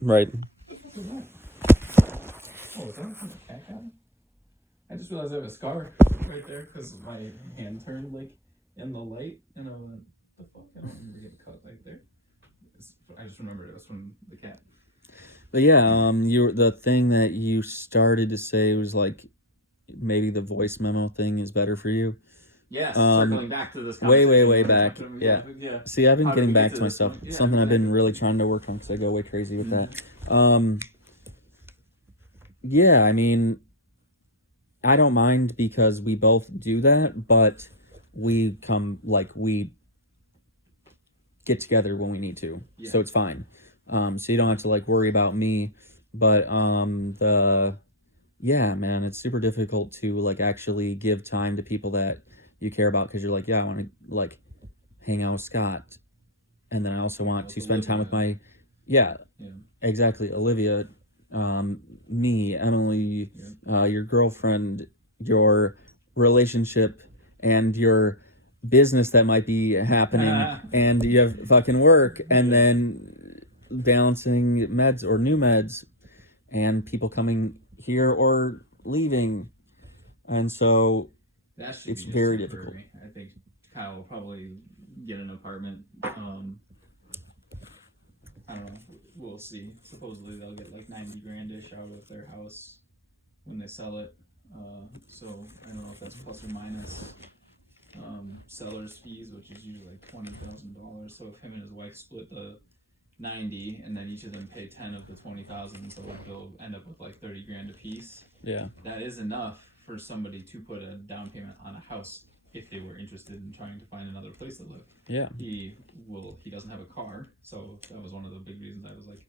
Right. What was that? Oh, was that from the cat guy? I just realized I have a scar right there because my hand turned like in the light, and I went, "The fuck? I don't remember getting cut right there." I just remembered it was from the cat. But yeah, you the thing that you started to say was like maybe the voice memo thing is better for you. Yes, Um, circling back to this way, way, conversation way we were back. talking. Yeah. Yeah. See, I've been How did getting we get back to to my this stuff. point? Yeah, Something I've been exactly. really trying to work on because I go way crazy with Mhm. that. Yeah, I mean, I don't mind because we both do that, but we get together when we need to, Yeah. so it's fine. So you don't have to like worry about me, but the yeah, man, it's super difficult to like actually give time to people that you care about because you're like, yeah, I want to like hang out with Scott, and then I also want to spend time with my, yeah, Yeah. exactly, Olivia, me, Emily, your girlfriend, your relationship, and your business that might be happening, and you have fucking work, and then balancing meds or new meds, and people coming here or leaving, and so That should it's be just very difficult. temporary. I think Kyle will probably get an apartment. I don't know. We'll see. Supposedly they'll get like 90 grandish out of their house when they sell it. So I don't know if that's plus or minus seller's fees, which is usually like $20,000. So if him and his wife split the 90 and then each of them pay 10 of the 20,000, so like they'll end up with like 30 grand a piece. Yeah. That is enough for somebody to put a down payment on a house if they were interested in trying to find another place to live. Yeah. He doesn't have a car, so that was one of the big reasons I was like,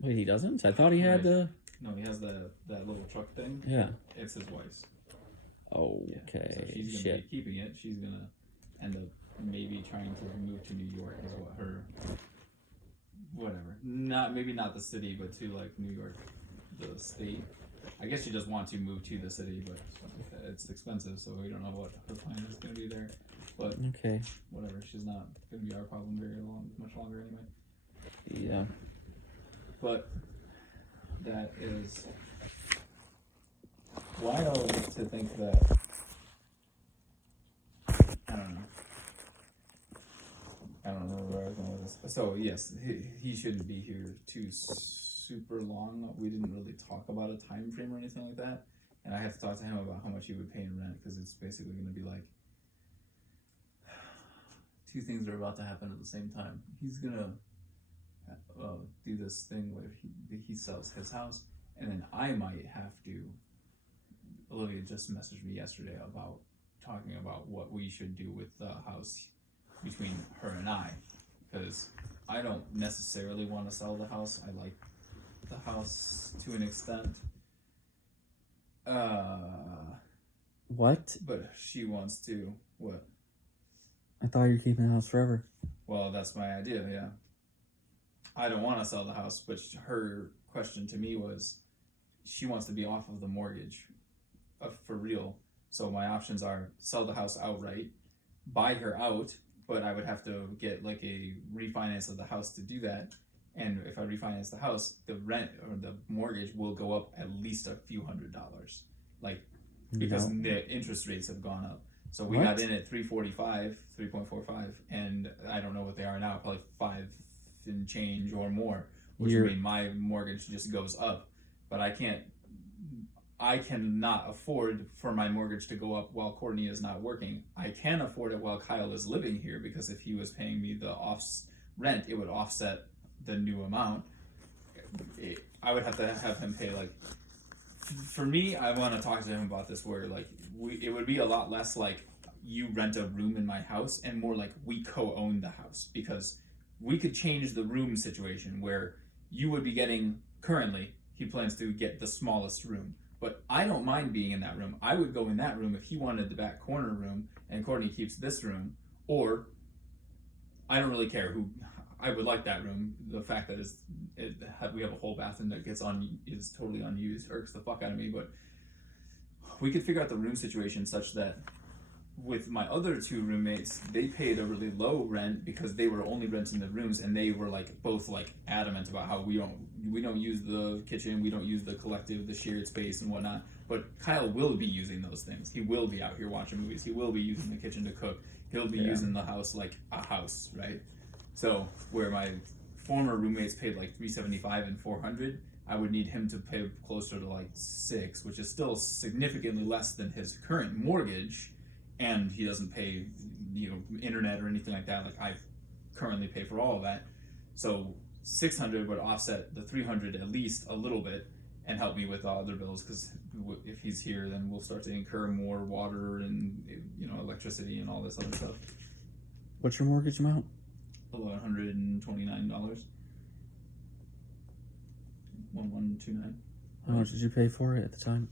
wait, he doesn't? I thought he had the. No, he has that little truck thing. Yeah. It's his wife's. Okay. Yeah. So she's gonna be keeping it. She's gonna end up maybe trying to move to New York is what her whatever. Maybe not the city, but to like New York, the state. I guess she does want to move to the city, but it's expensive, so we don't know what her plan is going to be there. But okay, whatever, she's not going to be our problem much longer anyway. Yeah. But that is wild to think that. I don't know where I was going with this. So yes, he shouldn't be here too super long. We didn't really talk about a time frame or anything like that, and I have to talk to him about how much he would pay in rent because it's basically going to be like two things are about to happen at the same time. He's gonna do this thing where he sells his house, and then I might have to. Olivia just messaged me yesterday about talking about what we should do with the house between her and I, because I don't necessarily want to sell the house. I like the house to an extent. What? But she wants to. What? I thought you were keeping the house forever. Well, that's my idea, yeah. I don't want to sell the house, but her question to me was she wants to be off of the mortgage for real. So my options are sell the house outright, buy her out, but I would have to get like a refinance of the house to do that. And if I refinance the house, the rent or the mortgage will go up at least a few $100, like because the interest rates have gone up. So we got in at 345, 3.45, and I don't know what they are now, probably 5 and change or more, which would mean my mortgage just goes up. But I cannot afford for my mortgage to go up while Courtney is not working. I can afford it while Kyle is living here because if he was paying me the rent, it would offset the new amount. I would have to have him pay like. For me, I want to talk to him about this where like it would be a lot less like you rent a room in my house and more like we co-own the house, because we could change the room situation where you would be getting currently he plans to get the smallest room. But I don't mind being in that room. I would go in that room if he wanted the back corner room and Courtney keeps this room. Or I don't really care who. I would like that room. The fact that we have a whole bathroom that is totally unused irks the fuck out of me. But we could figure out the room situation such that with my other two roommates, they paid a really low rent because they were only renting the rooms, and they were like both like adamant about how we don't use the kitchen, we don't use the collective, the shared space and whatnot. But Kyle will be using those things. He will be out here watching movies. He will be using the kitchen to cook. He'll be using the house like a house, right? So where my former roommates paid like $375 and $400, I would need him to pay closer to like $600, which is still significantly less than his current mortgage, and he doesn't pay, internet or anything like that. Like I currently pay for all of that, so $600 would offset the $300 at least a little bit, and help me with other bills. Because if he's here, then we'll start to incur more water and electricity and all this other stuff. What's your mortgage amount? $1,129. 1129. How much did you pay for it at the time?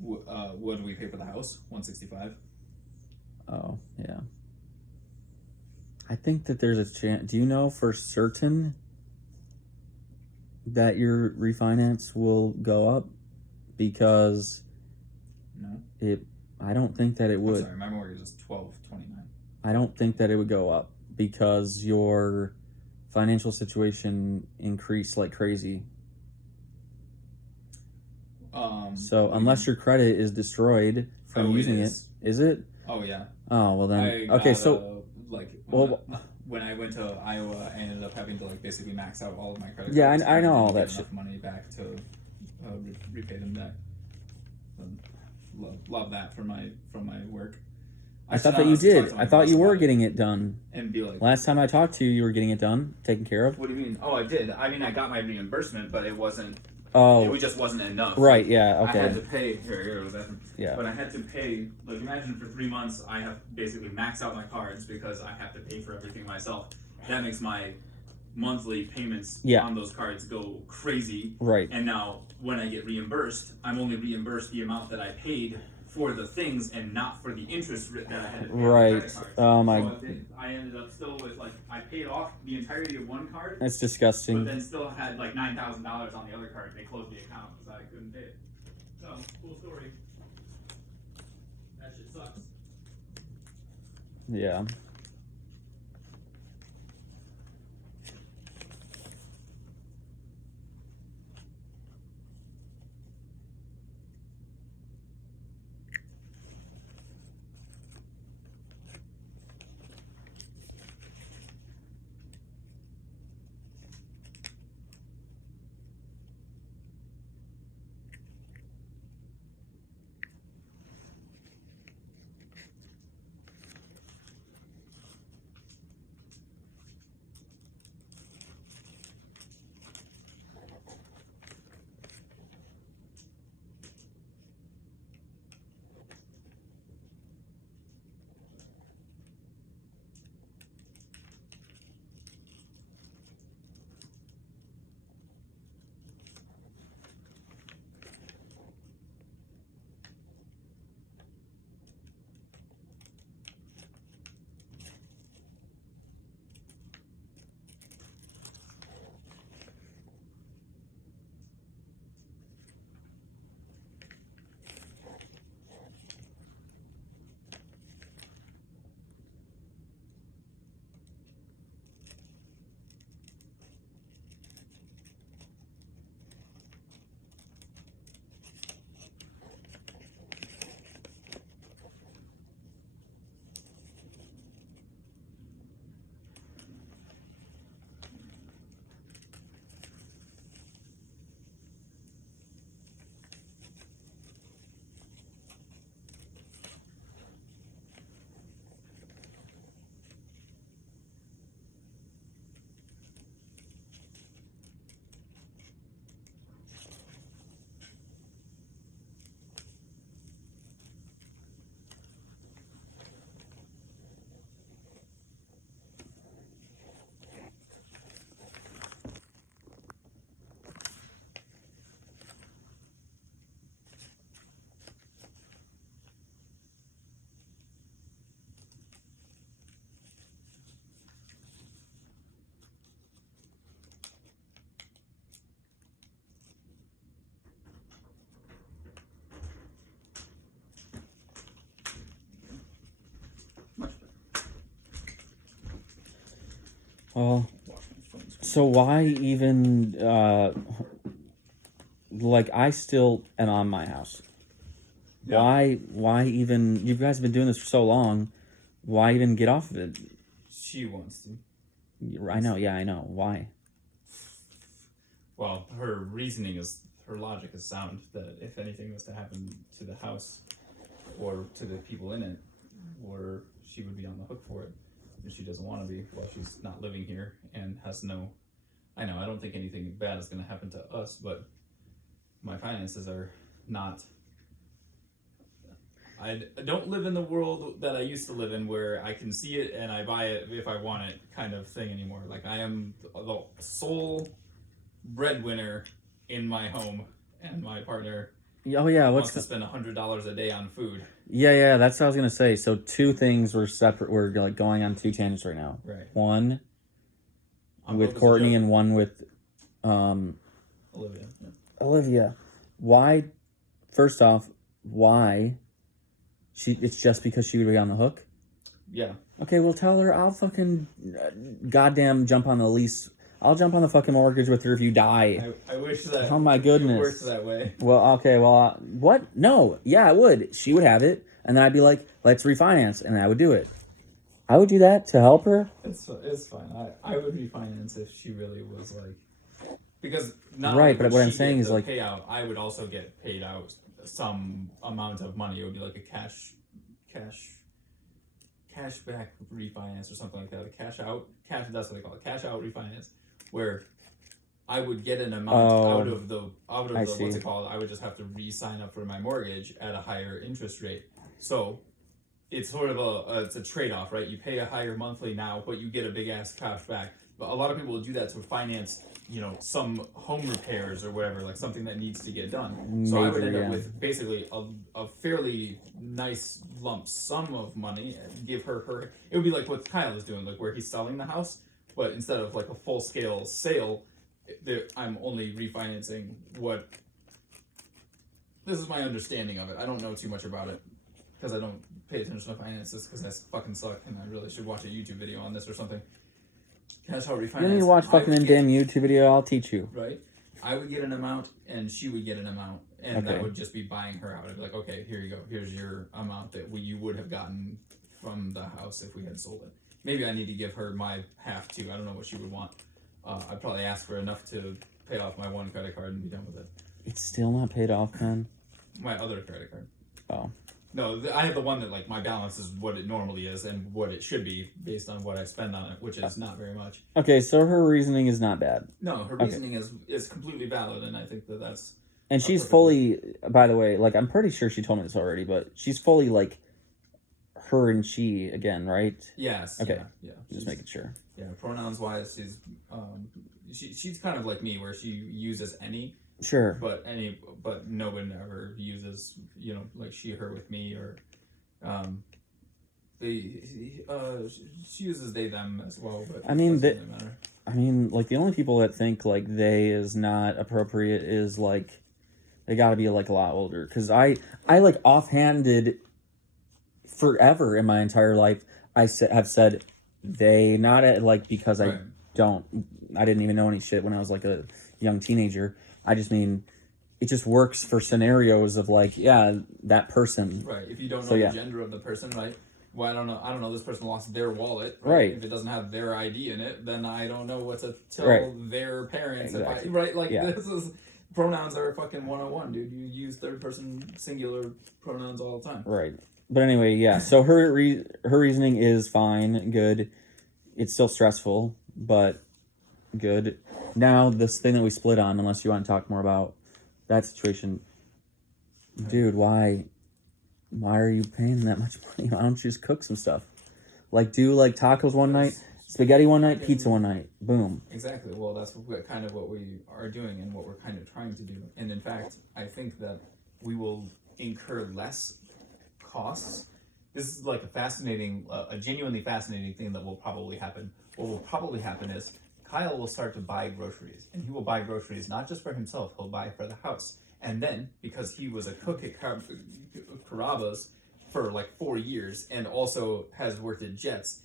What do we pay for the house? $165. Oh, yeah. I think that there's a chance. Do you know for certain that your refinance will go up? Because No. I don't think that it I'm would. sorry, my mortgage is $1,229. I don't think that it would go up because your financial situation increased like crazy. So unless your credit is destroyed from using it, is it? Oh yeah. Oh well then. When I went to Iowa, I ended up having to like basically max out all of my credit Yeah, cards. I know all that enough shit. money back to repay them back. Love that from my work. I thought that you did. I thought you were getting it done. And be like, last time I talked to you, you were getting it done, taken care of. What do you mean? Oh, I did. I mean, I got my reimbursement, but it wasn't. Oh, It just wasn't enough. right. Yeah. I had Okay. to pay. Here, Yeah. But I had to pay. Like, imagine for 3 months, I have basically maxed out my cards because I have to pay for everything myself. That makes my monthly payments on those cards go crazy. Right. And now, when I get reimbursed, I'm only reimbursed the amount that I paid for the things and not for the interest that I had to pay on the Right. credit cards. Oh my. So I ended up still with I paid off the entirety of one card. That's But disgusting. then still had like $9,000 on the other card. They closed the account because I couldn't pay it. So, cool story. That shit sucks. Yeah. Well, Watch my phone screen. so why even like I still am on my house. Yeah. Why even you guys have been doing this for so long, why even get off of it? She wants to. I know, yeah, I know. Why? Well, her logic is sound that if anything was to happen to the house or to the people in it, or she would be on the hook for it, and she doesn't want to be while she's not living here and has no. I know I don't think anything bad is going to happen to us, but my finances are not. I don't live in the world that I used to live in where I can see it and I buy it if I want it kind of thing anymore. Like I am the sole breadwinner in my home, and my partner Oh yeah, wants to spend $100 a day on food. yeah, that's what I was gonna say. So two things were separate. We're like going on two tangents right now. Right. One I'm with broke as a Courtney joke. and one with Olivia. Yeah. Olivia. Why? First off, why? It's just because she would be on the hook. Yeah. Okay, well tell her I'll fucking goddamn jump on the lease. I'll jump on the fucking mortgage with her if you die. I wish that. Oh my it goodness. worked that way. Well, okay, well, what? No, yeah, I would. She would have it, and then I'd be like, let's refinance, and I would do it. I would do that to help her. It's fine. I would refinance if she really was like, because not Right, only but would what I'm she saying get is, the like- payout, I would also get paid out some amount of money. It would be like a cash back refinance or something like that. A cash out, that's what they call it, cash out refinance, where I would get an amount out of the I see. what's it called? I would just have to re-sign up for my mortgage at a higher interest rate. So it's sort of it's a trade-off, right? You pay a higher monthly now, but you get a big ass cash back. But a lot of people will do that to finance, some home repairs or whatever, like something that needs to get done. So I would end up with basically a fairly nice lump sum of money and give her. It would be like what Kyle is doing, like where he's selling the house, but instead of like a full-scale sale, I'm only refinancing what. This is my understanding of it. I don't know too much about it because I don't pay attention to finances because I fucking suck and I really should watch a YouTube video on this or something. Cash out refinance. You need to watch fucking in damn YouTube video. I'll teach you. Right. I would get an amount and she would get an amount, and that would just be buying her out. I'd be like, okay, here you go. Here's your amount that you would have gotten from the house if we had sold it. Maybe I need to give her my half too. I don't know what she would want. I'd probably ask for enough to pay off my one credit card and be done with it. It's still not paid off, man. My other credit card. Oh. No, I have the one that like my balance is what it normally is and what it should be based on what I spend on it, which is not very much. Okay, so her reasoning is not bad. No, her reasoning is completely valid, and I think that's. And she's fully, by the way, like I'm pretty sure she told me this already, but she's fully like her and she again, right? Yes. Okay. Yeah. Just making sure. Yeah, pronouns wise, she's kind of like me, where she uses any. Sure. But no one ever uses, like she, her with me, or she uses they, them as well. But I mean, doesn't really matter. I mean, like the only people that think like they is not appropriate is like they got to be like a lot older. Because I like offhanded forever in my entire life. Have said they, not at, like because I didn't even know any shit when I was like a young teenager. I just mean it just works for scenarios of like, yeah, that person. Right. If you don't know the gender of the person, right? Well, I don't know. This person lost their wallet. Right. If it doesn't have their ID in it, then I don't know what to tell their parents. Exactly. Right. Like this is pronouns are fucking 101, dude. You use third person singular pronouns all the time. Right. But anyway, yeah. So her reasoning is fine, good. It's still stressful, but good. Now this thing that we split on, unless you want to talk more about that situation, dude. Why are you paying that much money? Why don't you just cook some stuff? Like do like tacos one night, spaghetti one night, pizza one night. Boom. Exactly. Well, that's kind of what we are doing and what we're kind of trying to do. And in fact, I think that we will incur less costs. This is like a genuinely fascinating thing that will probably happen. What will probably happen is Kyle will start to buy groceries, and he will buy groceries not just for himself, he'll buy for the house. And then, because he was a cook at Carrabba's for like 4 years and also has worked at Jets,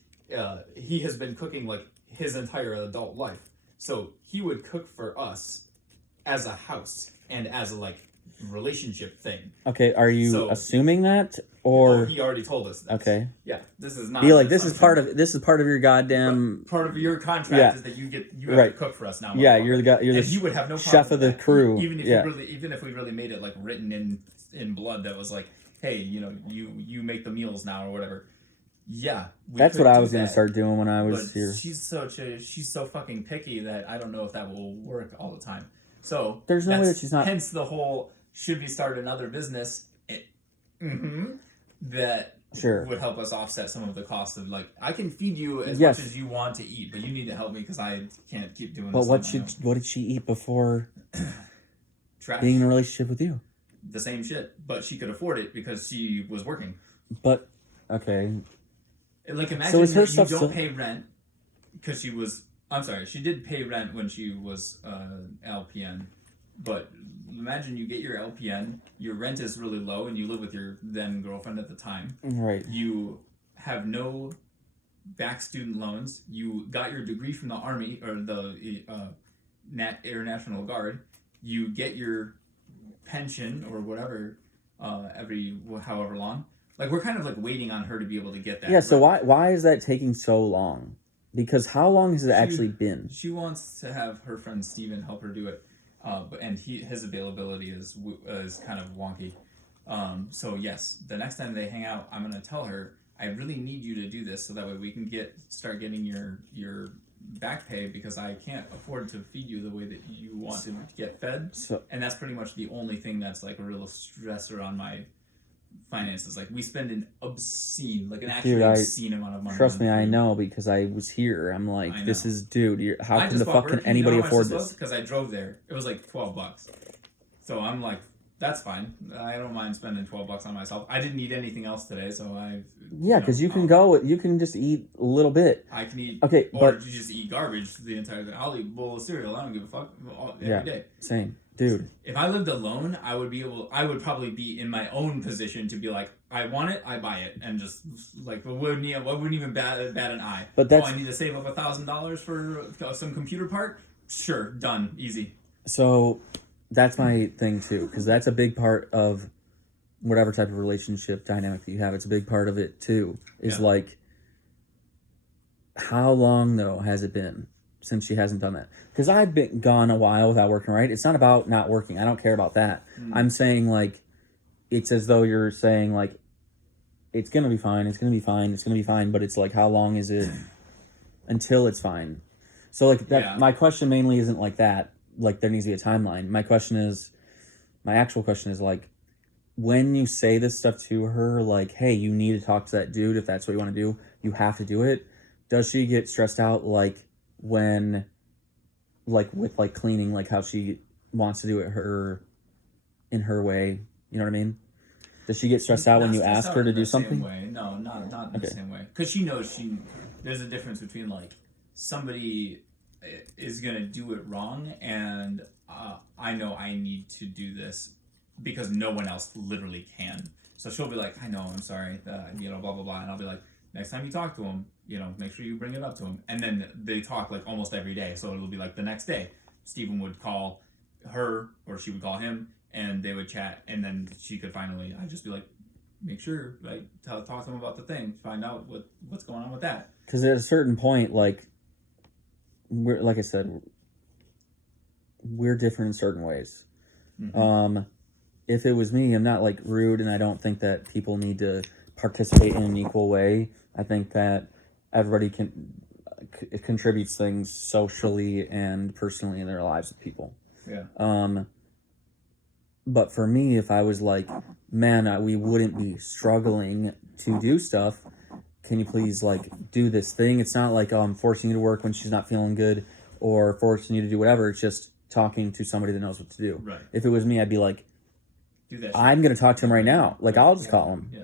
he has been cooking like his entire adult life. So he would cook for us as a house and as a like relationship thing. Okay, are you So- assuming that, Oh, or he already told us that. okay? Yeah, this is not. Be like, an this is assumption. part of your goddamn. Part of your contract Yeah. is that you have Right. to cook for us now. Yeah, motherfucker. you're the guy. You're And the he would have no problem chef with of the that. crew. Even if yeah. even if we really made it like written in blood that was like, hey, you know, you make the meals now or whatever. Yeah, That's could what I do was gonna that, start doing when I but was here. she's so fucking picky that I don't know if that will work all the time. So There's no way that's- that she's not- Hence the whole should we start another business? That Sure. would help us offset some of the cost of like I can feed you as Yes. much as you want to eat, but you need to help me because I can't keep doing. But this what did she eat before trash? being in a relationship with you? The same shit, but she could afford it because she was working. But okay, Like imagine So is her that you stuff don't still- pay rent because she was. I'm sorry, she did pay rent when she was LPN, but imagine you get your LPN, your rent is really low, and you live with your then girlfriend at the time. right. You have no back student loans. You got your degree from the Army or the Air National Guard. You get your pension or whatever every however long. Like we're kind of like waiting on her to be able to get that. Yeah. So right? why is that taking so long? Because how long has it actually been? She wants to have her friend Steven help her do it, and his availability is kind of wonky. So yes, the next time they hang out, I'm gonna tell her I really need you to do this so that way we can start getting your back pay because I can't afford to feed you the way that you want to get fed, So and that's pretty much the only thing that's like a real stressor on my finances. Like we spend an obscene, like an actually Dude, obscene amount of money. trust on me, I food. know because I was here. I'm like, I this know. is, dude. How I can the just bought fuck can Burger King. anybody You know how much afford this this? Because I drove there. It was like $12. So I'm like, that's fine. I don't mind spending $12 on myself. I didn't eat anything else today, so I. Yeah, because you can go. You can just eat a little bit. I can eat. Okay, or but you just eat garbage the entire day. I'll eat a bowl of cereal. I don't give a fuck every day. Same, dude. If I lived alone, I would probably be in my own position to be like, I want it, I buy it, and just like wouldn't even bat an eye. But that's- I need to save up $1,000 for some computer part. Sure, done, easy. So that's my thing too, because that's a big part of whatever type of relationship dynamic that you have. It's a big part of it too. Is Yeah. like, how long though has it been since she hasn't done that? Because I've been gone a while without working. Right? It's not about not working. I don't care about that. I'm saying like, it's as though you're saying like, it's gonna be fine. It's gonna be fine. It's gonna be fine. But it's like, how long is it until it's fine? So like that. Yeah. My question mainly isn't like that. Like there needs to be a timeline. My actual question is like, when you say this stuff to her, like, hey, you need to talk to that dude if that's what you want to do. You have to do it. Does she get stressed out like when, like with like cleaning, like how she wants to do it in her way? You know what I mean? Does she get stressed out when Not you stressed ask out her to in do the same something? way. No, not in the Okay. same way. Because she knows there's a difference between like somebody is gonna do it wrong, and I know I need to do this because no one else literally can. So she'll be like, I know, I'm sorry, blah blah blah, and I'll be like, next time you talk to him, make sure you bring it up to him. And then they talk like almost every day, so it'll be like the next day, Stephen would call her or she would call him, and they would chat, and then she could finally, I'd just be like, make sure, like, talk to them about the thing, find out what's going on with that. Because at a certain point, like I said, we're different in certain ways. Mhm. If it was me, I'm not like rude, and I don't think that people need to participate in an equal way. I think that everybody contributes things socially and personally in their lives with people. Yeah. But for me, if I was like, man, we wouldn't be struggling to do stuff. Can you please like do this thing? It's not like I'm forcing you to work when she's not feeling good or forcing you to do whatever. It's just talking to somebody that knows what to do. Right. If it was me, I'd be like, Do that. I'm going to talk to him right now. Like, I'll just call him. Yeah.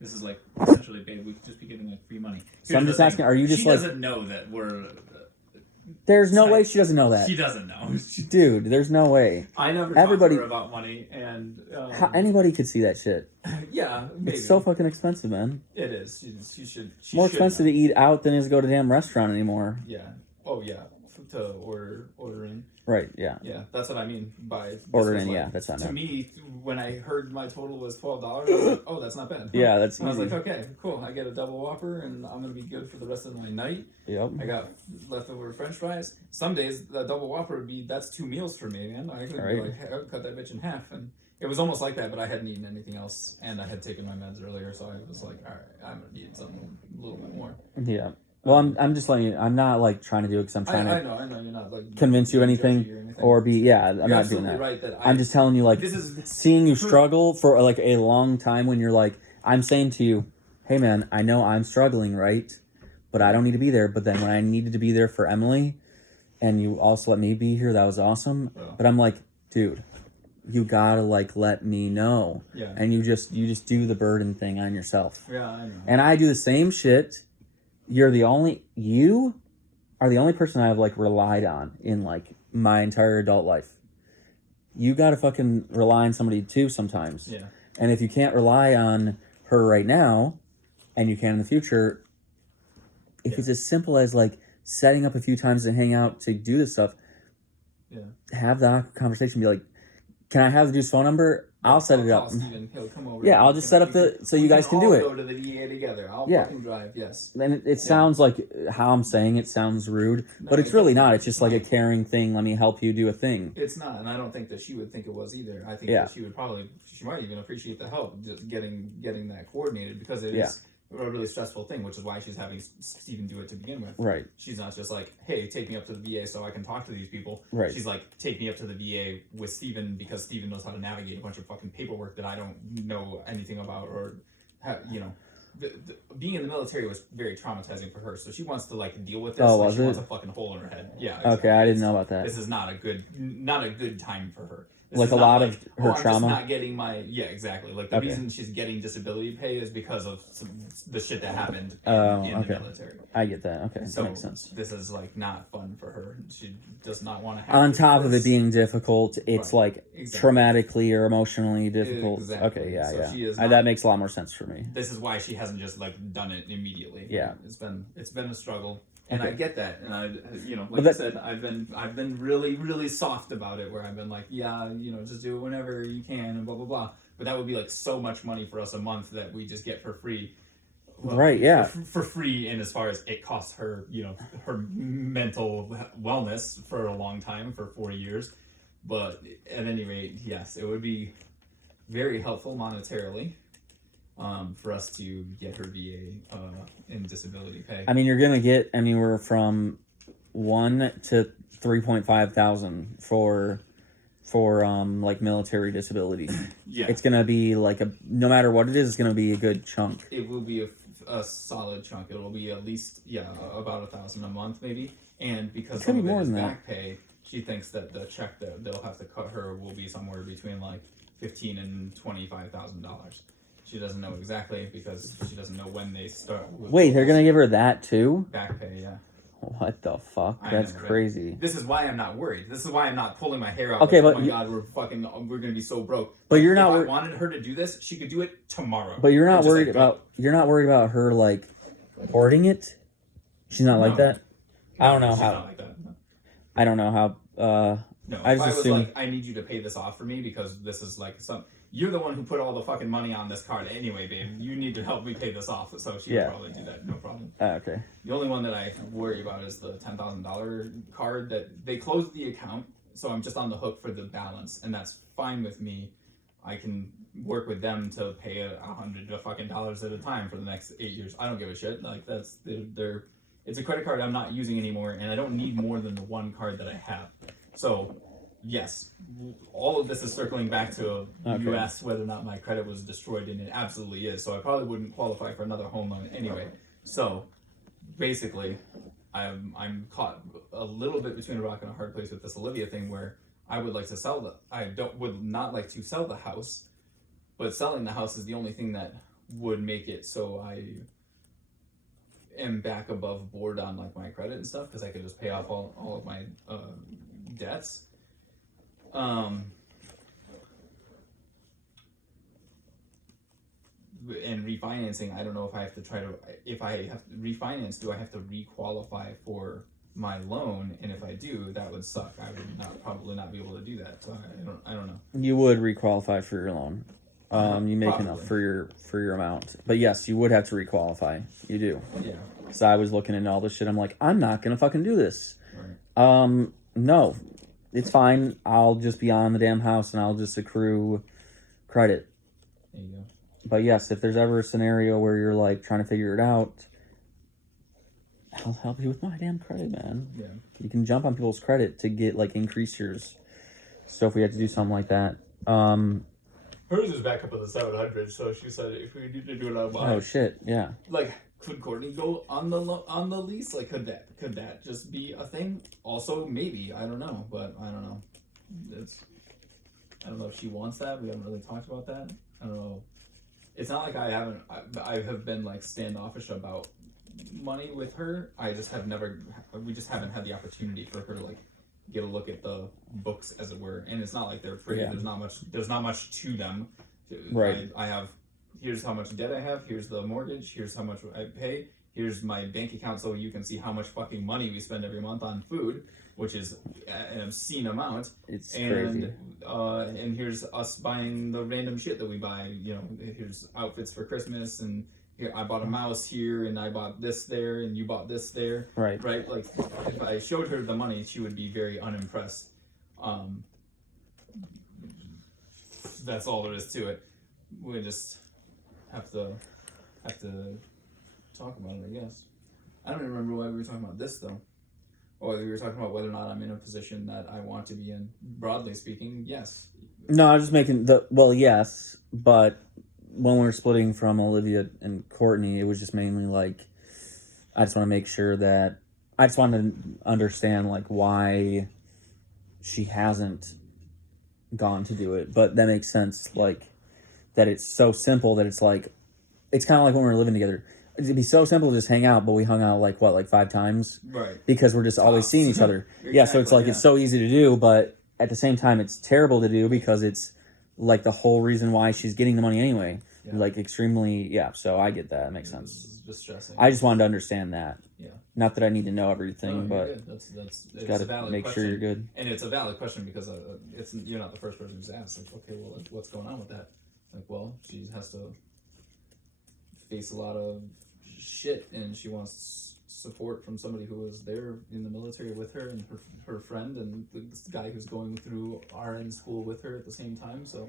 This is like essentially, babe, we could just be getting like free money. So I'm Here's just the asking, thing. are you just she like... doesn't know that we're There's no Tight. way she doesn't know that. She doesn't know. Dude, there's no way. I never Everybody- talked to her about money, and How, anybody could see that shit. yeah, maybe. It's so fucking expensive, man. It is. She should. She More should expensive know. to eat out than it is to go to a damn restaurant anymore. Yeah. Oh yeah. To order in. Right, yeah. Yeah, that's what I mean by this Order was in, like- yeah, that's not to bad. me when I heard my total was $12. I was like, oh, that's not bad. Yeah, that's And I was easy. like, okay, cool. I get a double Whopper, and I'm gonna be good for the rest of my night. Yep. I got leftover French fries. Some days the double Whopper would be that's 2 meals for me, man. I could Right. be like, hey, I'll cut that bitch in half, and it was almost like that. But I hadn't eaten anything else, and I had taken my meds earlier, so I was like, all right, I'm gonna need something a little bit more. Yeah. Well, I'm just letting you. I'm not like trying to do it because I'm trying I to know, you're not like convince you being anything judgy or anything. or be. Yeah, I'm You're not doing absolutely that. right that I'm just telling you, like, this is seeing you struggle for like a long time when you're like, I'm saying to you, hey man, I know I'm struggling, right? But I don't need to be there. But then when I needed to be there for Emily, and you also let me be here, that was awesome. Oh. But I'm like, dude, you gotta like let me know. Yeah. And you just do the burden thing on yourself. Yeah, I know. And I do the same shit. You are the only person I've like relied on in like my entire adult life. You gotta fucking rely on somebody too sometimes. Yeah. And if you can't rely on her right now, and you can in the future, if Yeah. it's as simple as like setting up a few times to hang out to do this stuff, Yeah. have that conversation. Be like, can I have the dude's phone number? I'll set it call up. Steven. He'll come over. Yeah, I'll We just can- set up we the- can- so we you guys can do all it. Go to the VA together. I'll Yeah. fucking drive. Yes. And it sounds like how I'm saying it sounds rude, but it's really not. It's just like a caring thing. Let me help you do a thing. It's not, and I don't think that she would think it was either. I think Yeah. that she might even appreciate the help, just getting that coordinated, because it Yeah. is a really stressful thing, which is why she's having Steven do it to begin with. Right. She's not just like, hey, take me up to the VA so I can talk to these people. Right. She's like, take me up to the VA with Steven because Steven knows how to navigate a bunch of fucking paperwork that I don't know anything about, or, being in the military was very traumatizing for her, so she wants to like deal with this. Oh, like was she it? wants a fucking hole in her head. Yeah. Okay, I didn't know about that. This is not a good time for her. This Like is a not lot of her I'm trauma? just not getting my exactly. Like the Okay. reason she's getting disability pay is because of the shit that happened in okay. the military. I get that. Okay, So that makes sense. this is like not fun for her. She does not want to have. On to top do of it this. being difficult, it's Right. like Exactly. traumatically or emotionally difficult. Exactly. Okay, yeah, So yeah. she is That not- makes a lot more sense for me. This is why she hasn't just like done it immediately. Yeah. It's been a struggle, and I Okay. get that, and I like But I that- said, I've been really soft about it, where I've been like, yeah, just do it whenever you can, and blah blah blah. But that would be like so much money for us a month that we just get for free. Well, Right, yeah. For free, and as far as it costs her, her mental wellness for a long time, for 4 years. But at any rate, yes, it would be very helpful monetarily for us to get her VA and disability pay. I mean, you're gonna get anywhere from 1 to 3.5 thousand for like military disability. Yeah, It's gonna be like no matter what it is, it's gonna be a good chunk. it will be a solid chunk. It'll be at least about $1,000 a month maybe. And because It could some be of more it is than that. back pay, she thinks that the check that they'll have to cut her will be somewhere between like $15,000 and $25,000. She doesn't know exactly because she doesn't know when they start. with Wait, they're those gonna give her that too? back pay. Yeah. What the fuck? I That's know, right? crazy. This is why I'm not worried. This is why I'm not pulling my hair out. Okay, like, but oh my you- god, we're gonna be so broke. But you're If not I wor- wanted her to do this, she could do it tomorrow. But you're not Just worried like, about her like hoarding it. She's not like No. that. I don't know she's how. Not like that. No. I don't know how. No, I if just I was assume- like, I need you to pay this off for me because this is like you're the one who put all the fucking money on this card anyway, babe. You need to help me pay this off. So she Yeah. would probably do that, no problem. Okay. The only one that I worry about is the $10,000 card that they closed the account, so I'm just on the hook for the balance, and that's fine with me. I can work with them to pay $100 at a time for the next 8 years. I don't give a shit. Like it's a credit card I'm not using anymore, and I don't need more than the one card that I have. So, yes, all of this is circling back to you Okay. asked whether or not my credit was destroyed, and it absolutely is. So I probably wouldn't qualify for another home loan anyway. So, basically, I'm caught a little bit between a rock and a hard place with this Olivia thing, where I would like to would not like to sell the house, but selling the house is the only thing that would make it so I am back above board on like my credit and stuff because I could just pay off all of my debts. And refinancing, I don't know if I have to if I have to refinance, do I have to requalify for my loan? And if I do, that would suck. I would probably not be able to do that. So I don't know. You would requalify for your loan. You make enough Probably. for your amount, but yes, you would have to requalify. You do. Yeah. Because I was looking into all this shit. I'm like, I'm not gonna fucking do this. Right. No, it's fine. I'll just be on the damn house and I'll just accrue credit. There you go. But yes, if there's ever a scenario where you're like trying to figure it out, I'll help you with my damn credit, man. Yeah. You can jump on people's credit to get like increase yours. So if we had to do something like that, Hers is back up at the 700, so she said if we need to do it on mine. oh shit, yeah. Like, could Courtney go on the lease? Like, could that just be a thing? Also, maybe, I don't know, but I don't know. I don't know if she wants that. We haven't really talked about that. I don't know. It's not like I have been like standoffish about money with her. We just haven't had the opportunity for her to like get a look at the books, as it were. And it's not like they're pretty. Yeah. There's not much to them. Right. I have, here's how much debt I have, here's the mortgage, here's how much I pay, here's my bank account so you can see how much fucking money we spend every month on food, which is an obscene amount. It's crazy. And here's us buying the random shit that we buy. You know, here's outfits for Christmas, and here I bought a mouse here, and I bought this there, and you bought this there. Right. Right. Like, if I showed her the money, she would be very unimpressed. That's all there is to it. We just have to talk about it, I guess. I don't even remember why we were talking about this though. Or we were talking about whether or not I'm in a position that I want to be in. Broadly speaking, yes. No, I was just making yes, but when we were splitting from Olivia and Courtney, it was just mainly like, I just want to make sure that, I just want to understand like why she hasn't gone to do it. But that makes sense, like, that it's so simple that it's like, it's kind of like when we were living together. It'd be so simple to just hang out, but we hung out like 5 times? Right. Because we're just always seeing each other. Exactly, yeah, so it's like, it's so easy to do, but at the same time, it's terrible to do because it's like the whole reason why she's getting the money anyway. Yeah. Like, extremely, yeah, so I get that. It makes sense. It's just stressing. I just wanted to understand that. Yeah. Not that I need to know everything, No, you're but good. That's it's got a to valid make question. sure you're good. And it's a valid question because you're not the first person who's asked. Like, okay, well, like, what's going on with that? Like, well, she has to face a lot of shit, and she wants support from somebody who was there in the military with her, and her friend, and this guy who's going through RN school with her at the same time. So,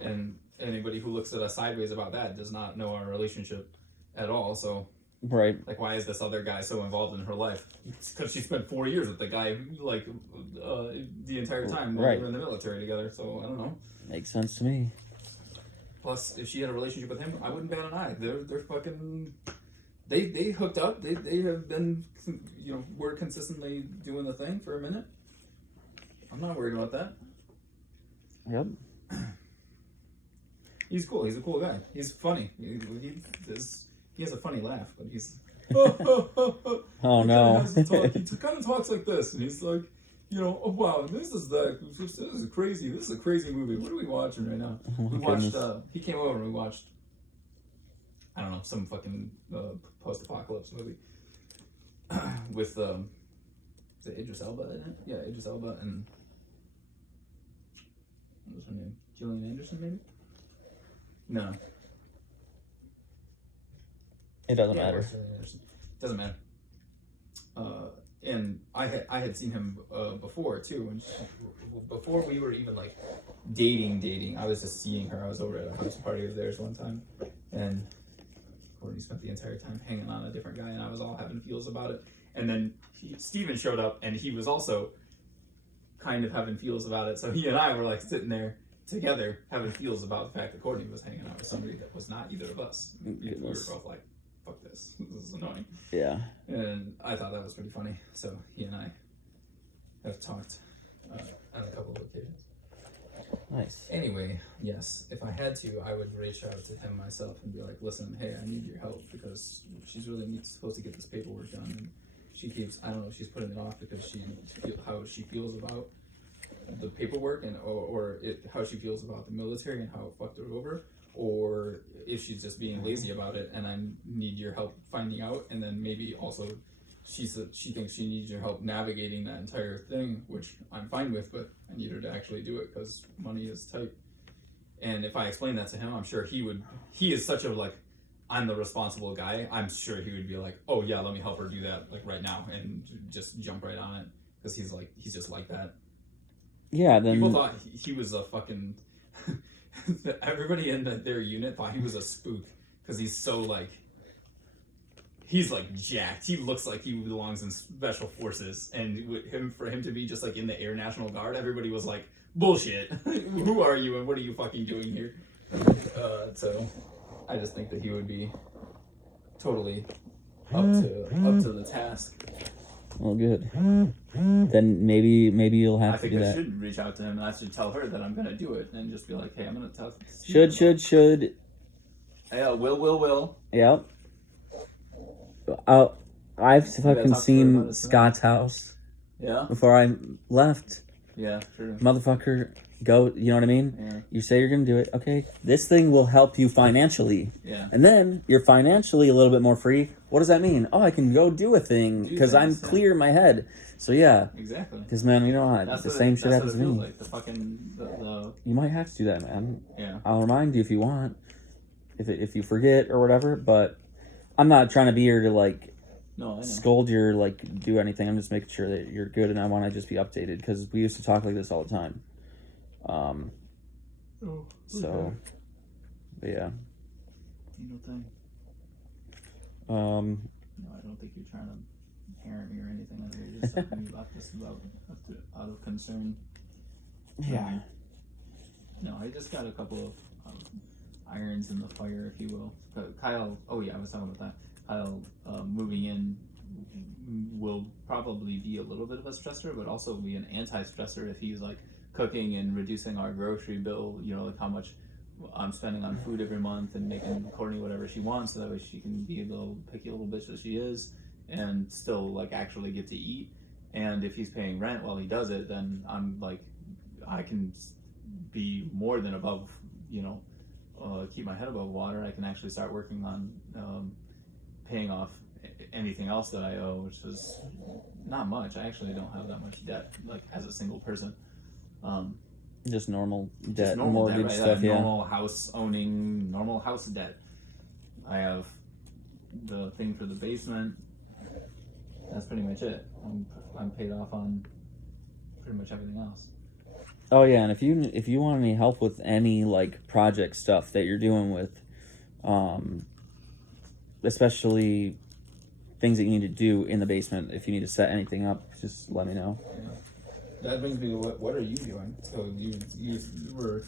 and anybody who looks at us sideways about that does not know our relationship at all. So, Right. like, why is this other guy so involved in her life? It's because she spent 4 years with the guy, like, the entire time while Right. they were in the military together. So, I don't know. Makes sense to me. Plus, if she had a relationship with him, I wouldn't bat an eye. They're fucking. They hooked up. They have been, we're consistently doing the thing for a minute. I'm not worried about that. Yep. He's cool. He's a cool guy. He's funny. He has a funny laugh, but he's. Oh no. He kind of talks like this, and he's like, oh wow, this is crazy. This is a crazy movie. What are we watching right now? Oh, We my watched. goodness. He came over and we watched. I don't know, some fucking post-apocalypse movie with is it Idris Elba in it? Yeah, Idris Elba and what was her name? Gillian Anderson, maybe? No. It doesn't Yeah, it matter. was Gillian Anderson. Doesn't matter. And I had seen him before too, and before we were even like dating. I was just seeing her. I was over at a house party of theirs one time, and Courtney spent the entire time hanging on a different guy, and I was all having feels about it. And then Steven showed up, and he was also kind of having feels about it. So he and I were like sitting there together having feels about the fact that Courtney was hanging out with somebody that was not either of us. We were both like, fuck this. This is annoying. Yeah. And I thought that was pretty funny. So he and I have talked on a couple of occasions. Nice. Anyway, yes, if I had to, I would reach out to him myself and be like, listen, hey, I need your help because she's really supposed to get this paperwork done, and she keeps, I don't know if she's putting it off because how she feels about the paperwork and how she feels about the military and how it fucked her over, or if she's just being lazy about it and I need your help finding out. And then maybe also she thinks she needs your help navigating that entire thing, which I'm fine with, but I need her to actually do it because money is tight. And if I explain that to him, I'm sure he is such a like, I'm the responsible guy. I'm sure he would be like, oh yeah, let me help her do that like right now and just jump right on it because he's just like that. Yeah, then People thought he was a fucking. Everybody in their unit thought he was a spook because he's so like. He's like jacked. He looks like he belongs in special forces, and for him to be just like in the Air National Guard, everybody was like, "Bullshit! Who are you, and what are you fucking doing here?" So, I just think that he would be totally up to the task. well, good. Then maybe you'll have I to think do I that. should reach out to him and I should tell her that I'm gonna do it and just be like, hey, I'm gonna tell. Should. Yeah, will. Yep. I've fucking talk to her about seen it tonight. Scott's house Yeah. before I left. Yeah. True. Motherfucker, go. You know what I mean? Yeah. You say you're gonna do it. Okay, this thing will help you financially, Yeah. and then you're financially a little bit more free. What does that mean? Oh, I can go do a thing Do because I'm things, yeah. clear in my head. So yeah, Exactly. because man, you know the same shit happens to me. Like the fucking the You might have to do that, man. yeah. I'll remind you if you want, if you forget or whatever. But I'm not trying to be here to like No, I know. scold you or like do anything. I'm just making sure that you're good, and I want to just be updated because we used to talk like this all the time. So, but yeah. You know thing. Um, No, I don't think you're trying to parent me or anything. I think you're just talking about just out of concern. yeah. No, I just got a couple of irons in the fire, if you will. Kyle, oh yeah, I was talking about that. Kyle moving in will probably be a little bit of a stressor, but also be an anti-stressor if he's like cooking and reducing our grocery bill, you know, like how much I'm spending on food every month and making Courtney whatever she wants so that way she can be a little picky little bitch that she is and still like actually get to eat. And if he's paying rent while he does it, then I'm like, I can be more than above, you know, keep my head above water. I can actually start working on paying off anything else that I owe, which is not much. I actually don't have that much debt, like as a single person. Just normal debt, Just normal mortgage debt, right? stuff. Yeah. Normal house owning, normal house debt. I have the thing for the basement. That's pretty much it. I'm paid off on pretty much everything else. Oh yeah, and if you want any help with any like project stuff that you're doing with, especially things that you need to do in the basement, if you need to set anything up, just let me know. Yeah. That brings me to what are you doing? So you were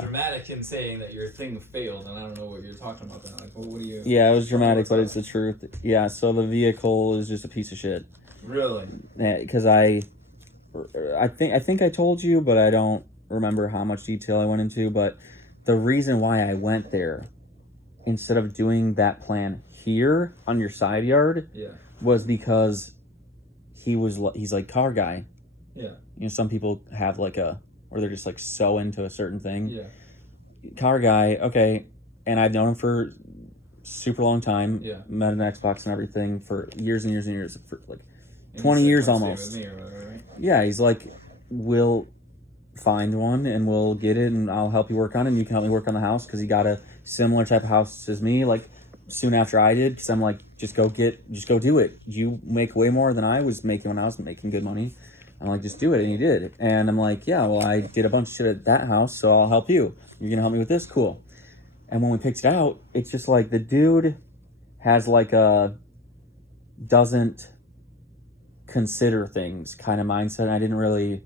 dramatic in saying that your thing failed, and I don't know what you're talking about. Then, like, what do you? Yeah, it was dramatic, but it's the truth. Yeah, so the vehicle is just a piece of shit. Really? Because I think I told you, but I don't remember how much detail I went into. But the reason why I went there instead of doing that plan here on your side yard, was because he's like car guy. Yeah. You know, some people have like where they're just like so into a certain thing. Yeah. Car guy, okay, and I've known him for super long time. Yeah. Met an Xbox and everything for years and years and years, for like 20 years almost. With me or whatever, right? Yeah, he's like, we'll find one and we'll get it and I'll help you work on it and you can help me work on the house because he got a similar type of house as me, like soon after I did, because I'm like, just go do it. You make way more than I was making when I was making good money. I'm like, just do it, and he did. And I'm like, yeah, well, I did a bunch of shit at that house, so I'll help you. You're gonna help me with this? Cool. And when we picked it out, it's just like the dude has like a doesn't consider things kind of mindset, and I didn't really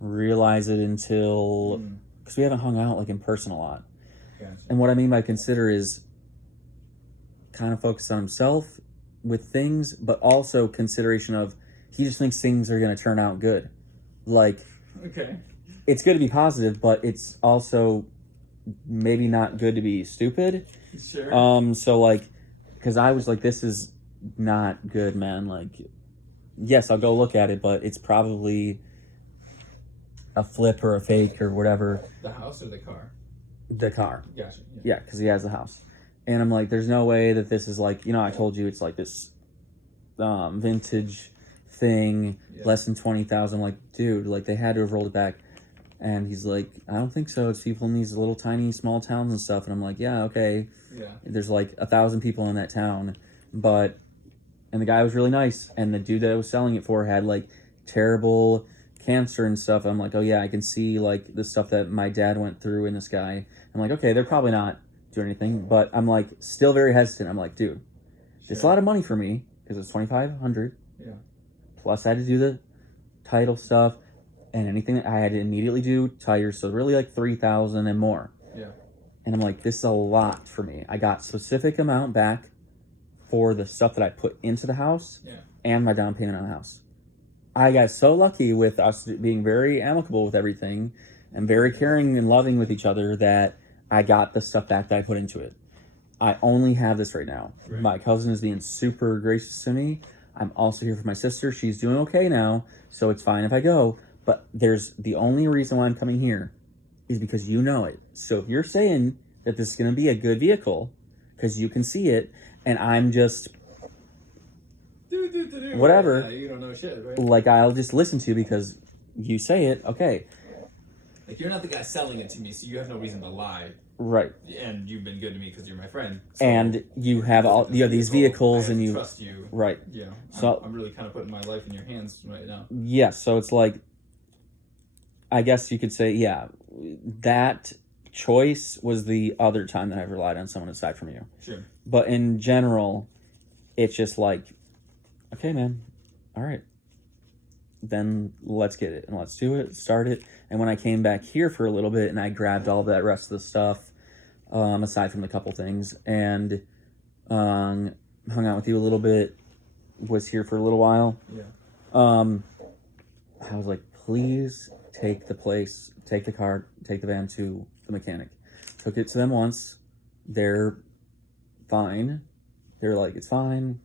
realize it until, because we haven't hung out like in person a lot. Gotcha. And what I mean by consider is kind of focus on himself with things, but also consideration of he just thinks things are going to turn out good. Like, Okay. it's good to be positive, but it's also maybe not good to be stupid. Sure. So like, because I was like, this is not good, man. Like, yes, I'll go look at it, but it's probably a flip or a fake or whatever. The house or the car? The car. Gotcha. Yeah, because he has the house. And I'm like, there's no way that this is like, I told you it's like this vintage thing, less than 20,000. Like, dude, like they had to have rolled it back. And he's like, I don't think so. It's people in these little tiny small towns and stuff. And I'm like, yeah, okay. Yeah. There's like 1,000 people in that town, and the guy was really nice. And the dude that I was selling it for had like terrible cancer and stuff. I'm like, oh yeah, I can see like the stuff that my dad went through in this guy. I'm like, okay, they're probably not doing anything, but I'm like still very hesitant. I'm like, dude, it's a lot of money for me because it's $2,500. Yeah. Plus I had to do the title stuff and anything that I had to immediately do tires. So really like 3,000 and more. Yeah. And I'm like, this is a lot for me. I got specific amount back for the stuff that I put into the house and my down payment on the house. I got so lucky with us being very amicable with everything and very caring and loving with each other that I got the stuff back that I put into it. I only have this right now. Right. My cousin is being super gracious to me. I'm also here for my sister. She's doing okay now, so it's fine if I go. But the only reason why I'm coming here is because you know it. So if you're saying that this is going to be a good vehicle because you can see it, and I'm just whatever, Yeah, you don't know shit, right? like I'll just listen to you because you say it. Okay, Like you're not the guy selling it to me, so you have no reason to lie. right. And you've been good to me because you're my friend. So And you have these vehicles, I and you trust you. right. Yeah. So I'm really kind of putting my life in your hands right now. Yeah, so it's like, I guess you could say, yeah, that choice was the other time that I've relied on someone aside from you. Sure. But in general, it's just like, okay, man, all right. Then let's get it and let's do it, start it. And when I came back here for a little bit and I grabbed all that rest of the stuff, aside from the couple things, and hung out with you a little bit, was here for a little while. Yeah. I was like, please take the car, take the van to the mechanic. Took it to them once. They're fine. They're like, it's fine.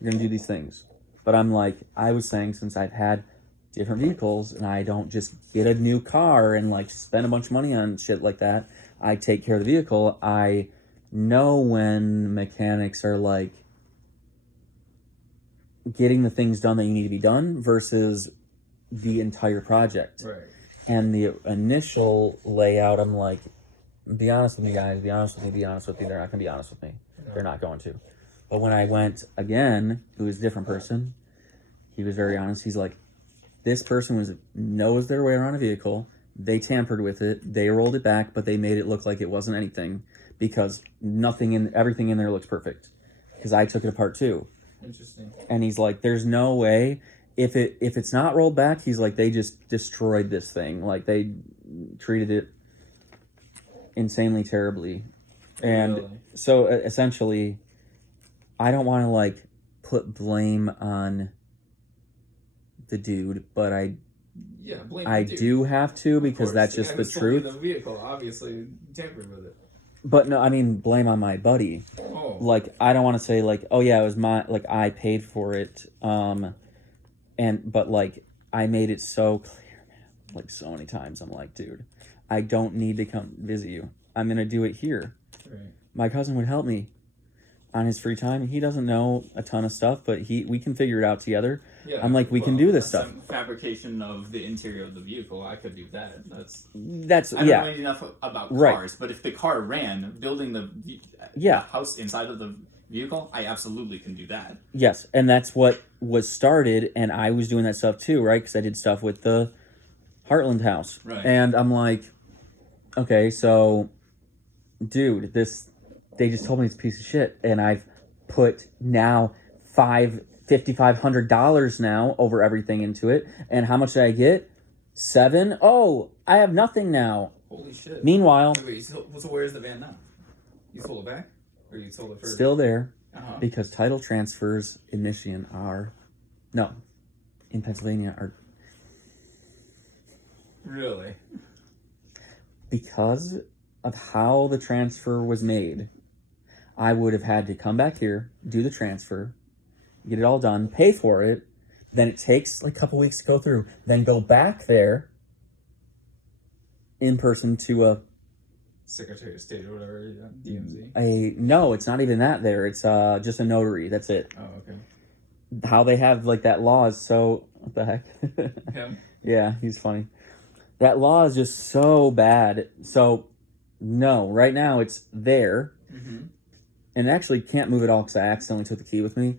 You're going to do these things. But I'm like, I was saying, since I've had different vehicles and I don't just get a new car and like spend a bunch of money on shit like that, I take care of the vehicle. I know when mechanics are like getting the things done that you need to be done versus the entire project. Right. And the initial layout, I'm like, be honest with me, guys. Be honest with me. Be honest with me. They're not going to be honest with me. No. They're not going to. But when I went again, it was a different person. He was very honest. He's like, this person knows their way around a vehicle. They tampered with it. They rolled it back, but they made it look like it wasn't anything because everything in there looks perfect. Because I took it apart too. Interesting. And he's like, there's no way. If it's not rolled back, he's like, they just destroyed this thing. Like, they treated it insanely terribly. And Really? so essentially, I don't want to like put blame on the dude, but I blame I the dude. do have to, because that's The just guy the who sold you truth. The vehicle obviously tampered with it. But no, I mean, blame on my buddy. Oh. Like, I don't want to say like, oh yeah, it was I paid for it. But like, I made it so clear, man. Like, so many times, I'm like, dude, I don't need to come visit you. I'm gonna do it here. Right. My cousin would help me on his free time. He doesn't know a ton of stuff, but we can figure it out together. Yeah, I'm like, we can do this stuff. Some fabrication of the interior of the vehicle, I could do that. I don't know enough about cars, but if the car ran, building the house inside of the vehicle, I absolutely can do that. Yes, and that's what was started, and I was doing that stuff too, right? Because I did stuff with the Heartland house. Right. And I'm like, okay, so, dude, they just told me it's a piece of shit, and I've put now $5,500 now over everything into it, and how much did I get? $7? Oh, I have nothing now. Holy shit. Meanwhile, wait, so where's the van now? You sold it back? Or you sold it first? still there, Uh-huh. because title transfers in Michigan in Pennsylvania are Really? Because of how the transfer was made, I would have had to come back here, do the transfer, get it all done, pay for it. Then it takes like a couple weeks to go through. Then go back there in person to Secretary of State or whatever, yeah, DMZ. no, it's not even that there. It's just a notary. That's it. Oh, okay. How they have like that law is so, what the heck? Him? Yeah, he's funny. That law is just so bad. So no, right now it's there. Mm-hmm. And actually can't move it all because I accidentally took the key with me.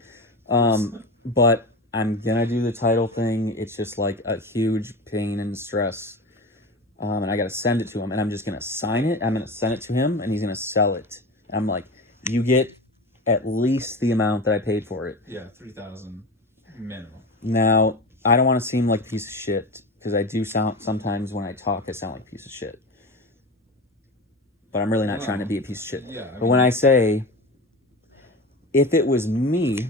But I'm gonna do the title thing. It's just like a huge pain and stress. And I gotta send it to him, and I'm just gonna sign it. I'm gonna send it to him, and he's gonna sell it. And I'm like, you get at least the amount that I paid for it. Yeah, 3,000 minimum. Now, I don't want to seem like a piece of shit because I do sound sometimes when I talk, I sound like a piece of shit. But I'm really not trying to be a piece of shit. Yeah. But when I say, if it was me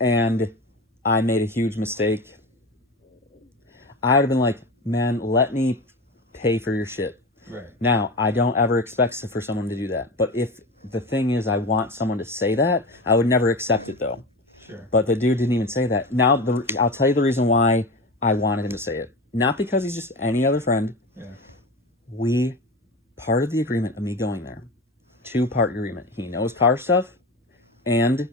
and I made a huge mistake, I would have been like, man, let me pay for your shit. Right. Now, I don't ever expect for someone to do that. But if the thing is I want someone to say that, I would never accept it though. Sure. But the dude didn't even say that. Now, I'll tell you the reason why I wanted him to say it. Not because he's just any other friend. Yeah. Part of the agreement of me going there, 2-part agreement. He knows car stuff, and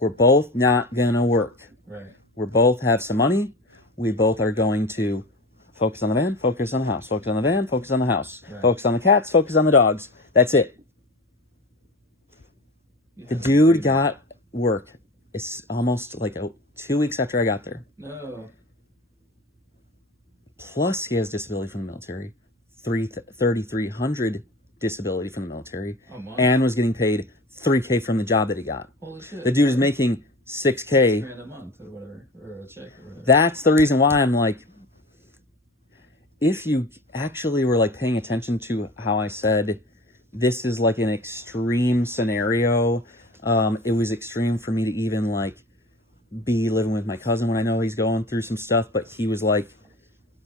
we're both not gonna work. Right. We both have some money. We both are going to focus on the van, focus on the house, focus on the van, focus on the house, right. Focus on the cats, focus on the dogs. That's it. Yeah. The dude got work. It's almost like 2 weeks after I got there. No. Plus, he has disability from the military. 3,300 disability from the military, and was getting paid $3K from the job that he got. Holy shit! The dude is making $6K $6,000 a month or whatever, or a check or whatever. That's the reason why I'm like, if you actually were like paying attention to how I said this is like an extreme scenario. It was extreme for me to even like be living with my cousin when I know he's going through some stuff, but he was like,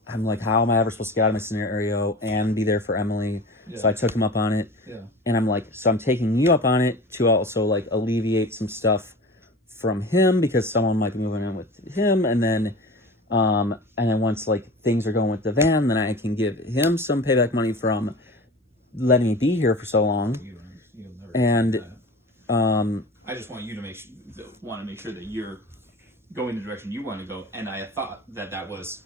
I'm like, how am I ever supposed to get out of my scenario and be there for Emily? Yeah. So I took him up on it. Yeah. And I'm like, so I'm taking you up on it to also like alleviate some stuff from him because someone might be moving in with him. And then once like things are going with the van, then I can give him some payback money from letting me be here for so long. You'll never and I just want you to make sure that you're going the direction you want to go. And I thought that was,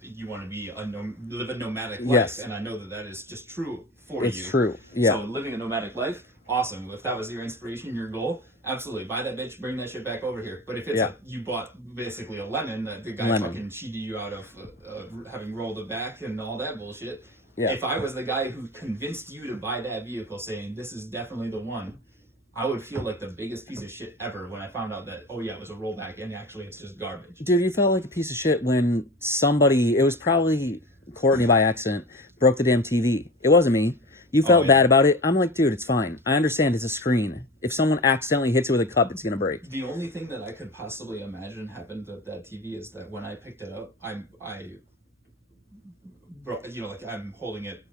you want to be live a nomadic life, yes. And I know that is just true for you. It's true, yeah. So living a nomadic life, awesome. If that was your inspiration, your goal, absolutely buy that bitch, bring that shit back over here. But if it's you bought basically a lemon that the guy fucking cheated you out of having rolled it back and all that bullshit. Yeah. If I was the guy who convinced you to buy that vehicle, saying this is definitely the one, I would feel like the biggest piece of shit ever when I found out that, oh yeah, it was a rollback and actually it's just garbage. Dude, you felt like a piece of shit when somebody, it was probably Courtney by accident, broke the damn TV. It wasn't me. You felt bad about it. I'm like, dude, it's fine. I understand it's a screen. If someone accidentally hits it with a cup, it's going to break. The only thing that I could possibly imagine happened with that TV is that when I picked it up, I'm holding it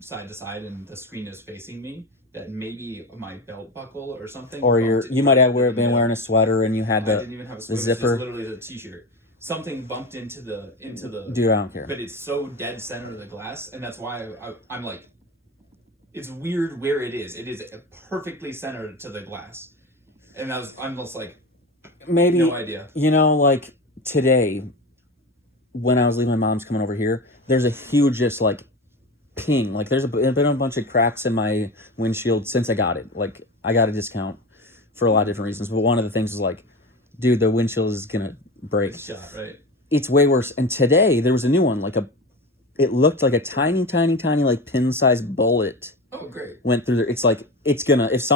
side to side and the screen is facing me. That maybe my belt buckle or something. Or you might have been wearing a sweater and you had I didn't even have a sweater, the zipper. It was literally the t-shirt. Something bumped into the. Dude, I don't care. But it's so dead center of the glass, and that's why I'm like, it's weird where it is. It is perfectly centered to the glass, and I'm almost like, maybe no idea. You know, like today, when I was leaving my mom's coming over here, there's a huge just like ping. Like there's been a bunch of cracks in my windshield since I got it. Like I got a discount for a lot of different reasons, but one of the things is like, dude, the windshield is gonna break. It's shot, right? It's way worse. And today there was a new one, it looked like a tiny like pin-sized bullet. Oh, great. Went through there. It's like it's gonna if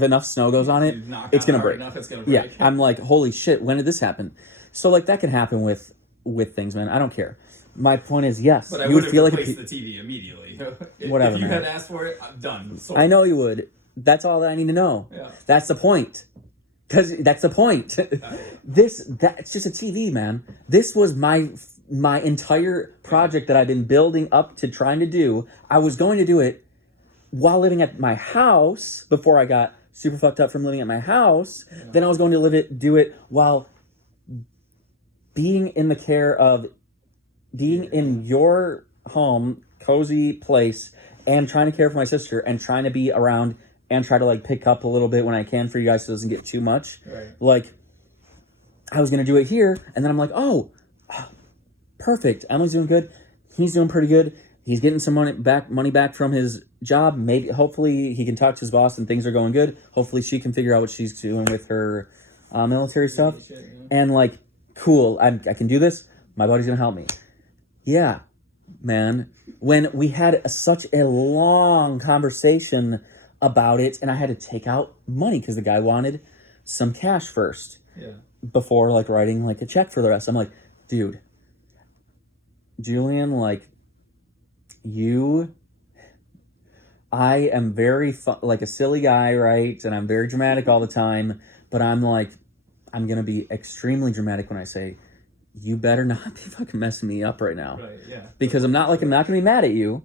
enough snow goes on it, it's gonna break. Enough, it's gonna break. Yeah, I'm like, holy shit, when did this happen? So like that can happen with things, man. I don't care. My point is, yes, but I you would feel like the TV immediately. Whatever. If you man. had asked for it, I'm done. Sold. I know you would. That's all that I need to know. Yeah. That's the point. Because that's the point. It's just a TV, man. This was my my entire project that I've been building up to trying to do, I was going to do it while living at my house before I got super fucked up from living at my house. Yeah. Then I was going to do it while being in the care of being in your home, cozy place, and trying to care for my sister and trying to be around and try to like pick up a little bit when I can for you guys so it doesn't get too much. Right. Like, I was gonna do it here, and then I'm like, oh, perfect. Emily's doing good. He's doing pretty good. He's getting some money back from his job. Maybe, hopefully, he can talk to his boss and things are going good. Hopefully, she can figure out what she's doing with her military stuff. And like, cool. I can do this. My buddy's gonna help me. Yeah, man. When we had such a long conversation about it, and I had to take out money because the guy wanted some cash first. Yeah. Before like writing like a check for the rest. I'm like, dude, Julian, like, I am very like a silly guy, right? And I'm very dramatic all the time, but I'm like, I'm gonna be extremely dramatic when I say, you better not be fucking messing me up right now. Right, yeah. Because I'm not gonna be mad at you,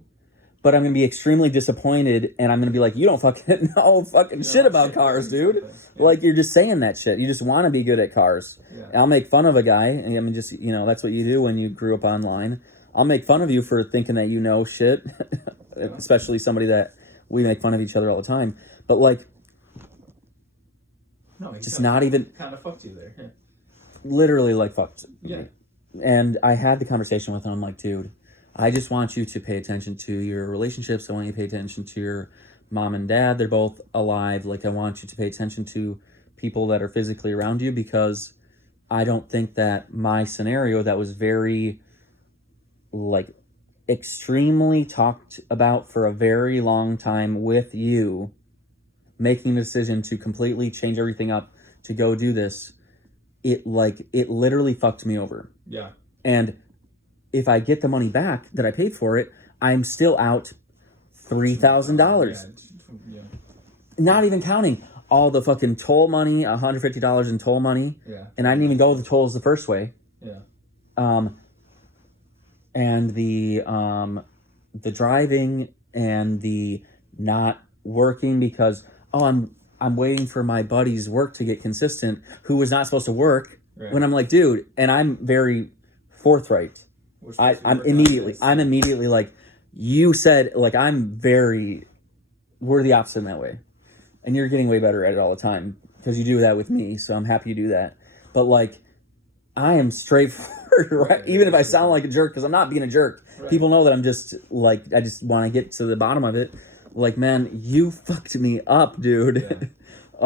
but I'm gonna be extremely disappointed, and I'm gonna be like, you don't fucking know fucking shit about cars, dude. Yeah. Like, you're just saying that shit. You just want to be good at cars. Yeah. I'll make fun of a guy, and I mean, just, you know, that's what you do when you grew up online. I'll make fun of you for thinking that you know shit, especially somebody that we make fun of each other all the time. But like, no, just not even kind of fucked you there. Yeah. Literally like fucked. Yeah. And I had the conversation with him. I'm like, dude, I just want you to pay attention to your relationships. I want you to pay attention to your mom and dad. They're both alive. Like, I want you to pay attention to people that are physically around you, because I don't think that my scenario that was very, like, extremely talked about for a very long time with you, making the decision to completely change everything up to go do this, it literally fucked me over. Yeah. And if I get the money back that I paid for it, I'm still out $3,000. Yeah. Not even counting all the fucking toll money, $150 in toll money. Yeah. And I didn't even go with the tolls the first way. Yeah. And the driving and the not working because, I'm waiting for my buddy's work to get consistent, who was not supposed to work. Right. When I'm like, dude, and I'm very forthright. I'm immediately like, you said, like, we're the opposite in that way. And you're getting way better at it all the time because you do that with me. So I'm happy you do that. But like, I am straightforward, right? Even if I sound like a jerk, because I'm not being a jerk. Right. People know that I'm just like, I just want to get to the bottom of it. Like, man, you fucked me up, dude. Yeah.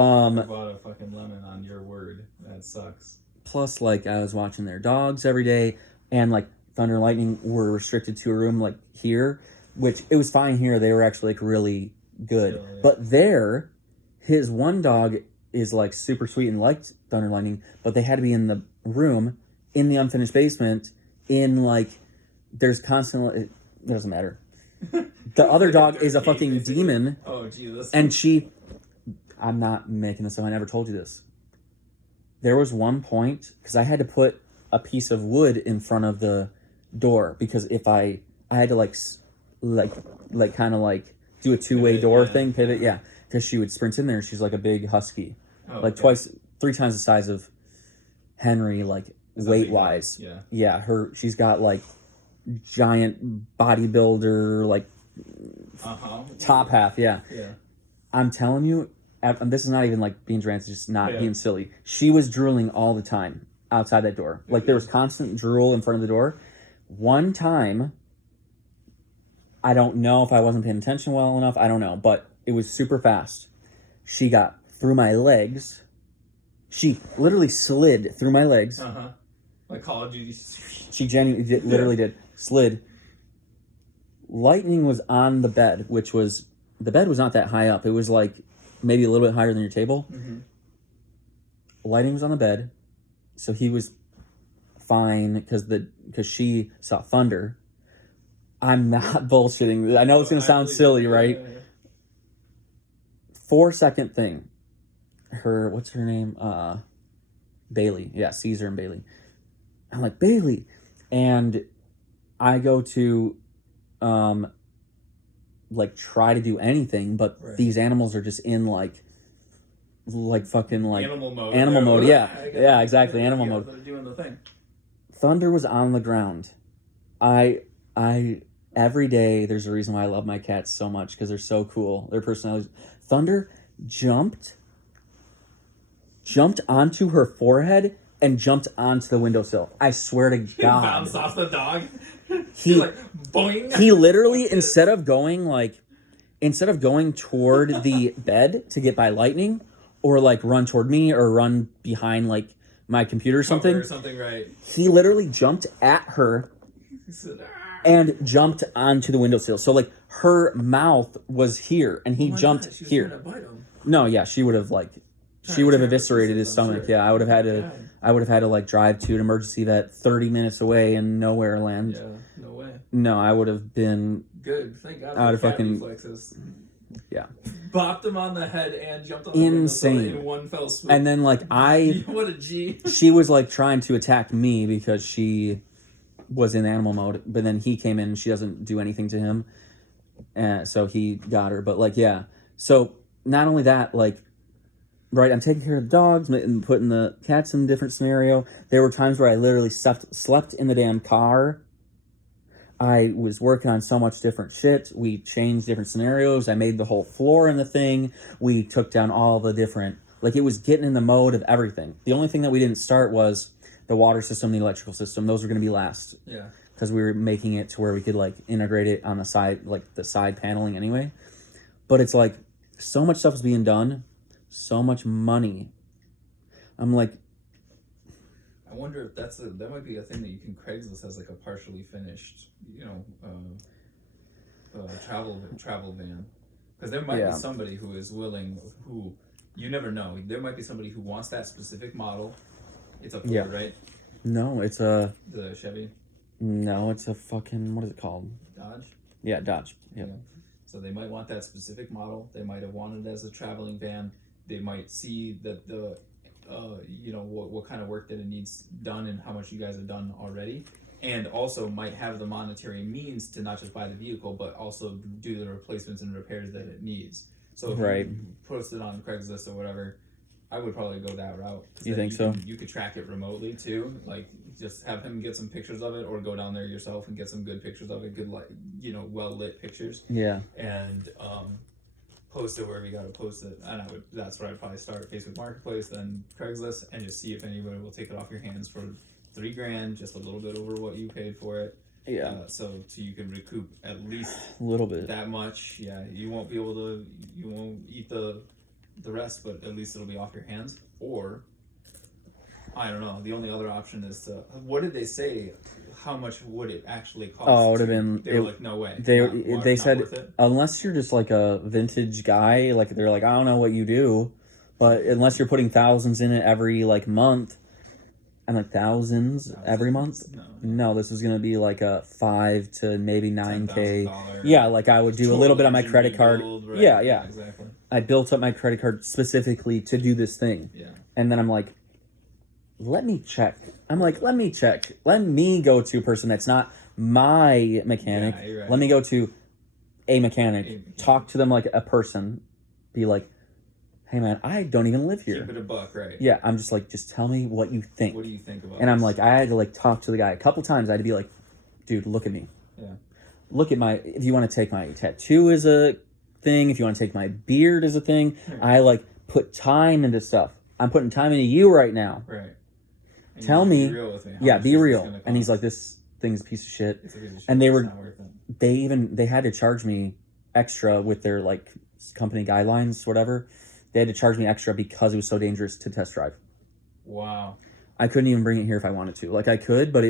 I bought a fucking lemon on your word. That sucks. Plus, like, I was watching their dogs every day, and like Thunder and Lightning were restricted to a room like here, which it was fine here. They were actually like really good. Still, yeah. But there, his one dog is like super sweet and liked Thunder and Lightning, but they had to be in the room in the unfinished basement in like, there's constantly, it doesn't matter. The other dog is a fucking demon. Oh, Jesus. And I'm not making this up. I never told you this. There was one point, because I had to put a piece of wood in front of the door, because if I had to like kind of like do a two-way door thing, pivot, yeah. Because she would sprint in there. She's like a big husky. Oh, like okay. 3 times the size of Henry, like weight-wise. Yeah. Yeah, she's got like giant bodybuilder, like top half, yeah. I'm telling you, this is not even like being dramatic, just not being silly. She was drooling all the time outside that door. Like, there was constant drool in front of the door. One time, I don't know if I wasn't paying attention well enough, I don't know, but it was super fast. She got through my legs. She literally slid through my legs. Like Call of Duty. She genuinely literally did. Slid. Lightning was on the bed, the bed was not that high up. It was like maybe a little bit higher than your table. Mm-hmm. Lightning was on the bed, so he was fine because she saw thunder. I'm not bullshitting. I know it's gonna sound silly, right? 4-second thing. What's her name? Bailey. Yeah, Caesar and Bailey. I'm like, Bailey, and I go to like try to do anything, but Right. these animals are just in like fucking like animal mode. animal mode. They're- Yeah, exactly, animal yeah, mode. They're doing the thing. Thunder was on the ground. I every day there's a reason why I love my cats so much, because they're so cool. Their personalities. Thunder jumped onto her forehead and jumped onto the windowsill. I swear to He God. bounced off the dog. He- like boing. He literally, instead of going toward the bed to get by lightning, or like run toward me or run behind like my computer or something, right? he literally jumped at her He said, "Ah." and jumped onto the windowsill. So like her mouth was here and he Oh my jumped God, she was here. trying to bite him. No, yeah, she would have like Trying she would to have tear eviscerated pieces, his I'm stomach. sure. Yeah, I would have had to God. like drive to an emergency vet 30 minutes away in nowhere land. Yeah, no way. No, I would have been Good. Thank God. I'd have for cat fucking- reflexes. yeah. Bopped him on the head and jumped on the Insane. windowsill in one fell swoop. And then like what a G. she was like trying to attack me because she was in animal mode, but then he came in and she doesn't do anything to him, and so he got her. But like, yeah, so not only that, like, right, I'm taking care of the dogs and putting the cats in a different scenario. There were times where I literally slept in the damn car. I was working on so much different shit. We changed different scenarios. I made the whole floor in the thing. We took down all the different, like, it was getting in the mode of everything. The only thing that we didn't start was the water system, the electrical system. Those were going to be last, Yeah. because we were making it to where we could like integrate it on the side, like the side paneling anyway. But it's like so much stuff is being done, so much money. I'm like, I wonder if that might be a thing that you can Craigslist as like a partially finished, travel van, because there might Yeah. be somebody who is willing, who you never know. There might be somebody who wants that specific model. It's a Ford, Yeah. right? no, it's The Chevy, a fucking, what is it called? Dodge. Yeah, Dodge. Yep. Yeah. So they might want that specific model. They might have wanted it as a traveling van. They might see that what kind of work that it needs done and how much you guys have done already, and also might have the monetary means to not just buy the vehicle but also do the replacements and repairs that it needs. So if Right. you post it on Craigslist or whatever, I would probably go that route. 'Cause You then think so? You could track it remotely too. Like just have him get some pictures of it, or go down there yourself and get some good pictures of it. Good, like well lit pictures, Yeah. and post it wherever you gotta post it. And that's where I'd probably start: Facebook Marketplace, then Craigslist, and just see if anybody will take it off your hands for $3,000, just a little bit over what you paid for it. Yeah. So you can recoup at least A little bit. that much. Yeah, you won't eat the rest, but at least it'll be off your hands. Or I don't know. The only other option is to, what did they say? How much would it actually cost? Oh, it would've been- They were like, no way. They Not said worth it. unless you're just like a vintage guy, like they're like, I don't know what you do, but unless you're putting thousands in it every like month, and like thousands every month. No, this is gonna be like a 5 to maybe 9K. $10,000 Yeah, like I would do a little bit on my engine credit card. rebuild, right? Yeah. Exactly. I built up my credit card specifically to do this thing. Yeah. And then I'm like, let me check. Let me check. Let me go to a person that's not my mechanic. Yeah, you're right. Let me go to a mechanic. A mechanic. Talk to them like a person. Be like, hey man, I don't even live here. Keep it a buck, right? Yeah, I'm just like, just tell me what you think. What do you think about And I'm this? like, I had to like talk to the guy a couple times. I had to be like, dude, look at me. Yeah. Look at if you want to take my tattoo as a thing, if you want to take my beard as a thing, I like put time into stuff. I'm putting time into you right now. Right. And Tell you me. be real with me. How Yeah, much be is this real. gonna And he's cost? like, this thing's a piece of shit. It's a piece of shit. and they It's were- not worth it. They had to charge me extra with their like company guidelines, whatever. They had to charge me extra because it was so dangerous to test drive. Wow. I couldn't even bring it here if I wanted to. Like I could, but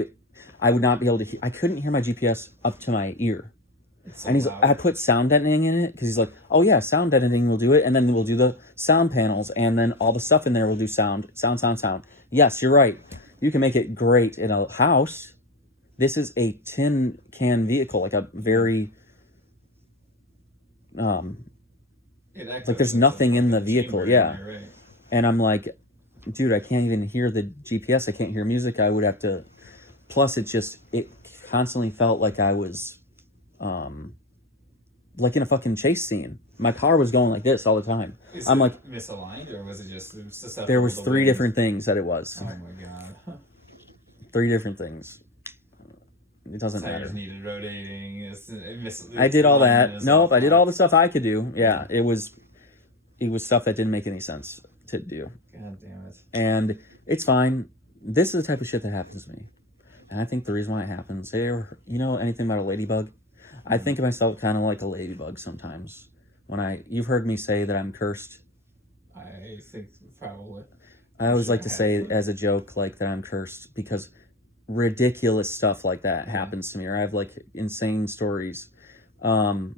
I would not be able to. I couldn't hear my GPS up to my ear. It's so And loud. I put sound deadening in it because he's like, oh yeah, sound deadening will do it, and then we'll do the sound panels, and then all the stuff in there will do sound. Yes, you're right. You can make it great in a house. This is a tin can vehicle, like a very It acts like there's as a nothing in the fucking vehicle, chamber yeah. in there, right? And I'm like, dude, I can't even hear the GPS. I can't hear music. I would have to plus it constantly felt like I was like in a fucking chase scene. My car was going like this all the time. I'm like misaligned, or was it just susceptible there was to 3 wind? different things that it was. Oh my god. 3 different things. It doesn't Tires matter. needed rotating. I did all that. Alignment is Nope, off. I did all the stuff I could do. Yeah, it was stuff that didn't make any sense to do. God damn it. And it's fine. This is the type of shit that happens to me. And I think the reason why it happens, you know anything about a ladybug? I think of myself kind of like a ladybug sometimes. You've heard me say that I'm cursed. I think probably. I always like to say as a joke like that I'm cursed because ridiculous stuff like that happens to me, or I have like insane stories. And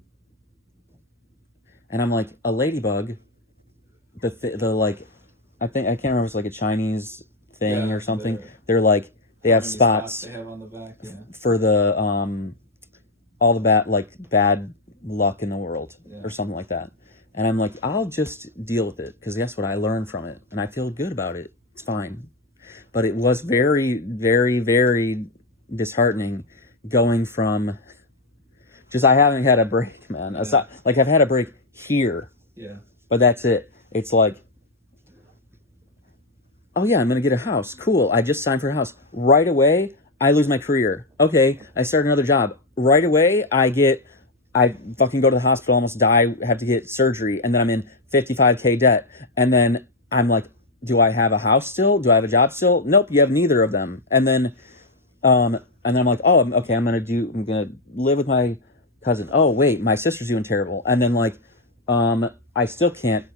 I'm like a ladybug. The like, I can't remember if it's like a Chinese thing or something. They're like they have spots they have on the back, for the all the bad luck in the world or something like that. And I'm like, I'll just deal with it because guess what? I learned from it and I feel good about it. It's fine. But it was very, very, very disheartening going from just I haven't had a break, man. Yeah. Like I've had a break here. Yeah. But that's it. It's like, oh yeah, I'm going to get a house. Cool. I just signed for a house. Right away, I lose my career. Okay, I start another job. Right away, I fucking go to the hospital, almost die, have to get surgery, and then I'm in $55K debt. And then I'm like, do I have a house still? Do I have a job still? Nope, you have neither of them. And then I'm like, oh, okay, I'm gonna live with my cousin. Oh wait, my sister's doing terrible. And then like, I still can't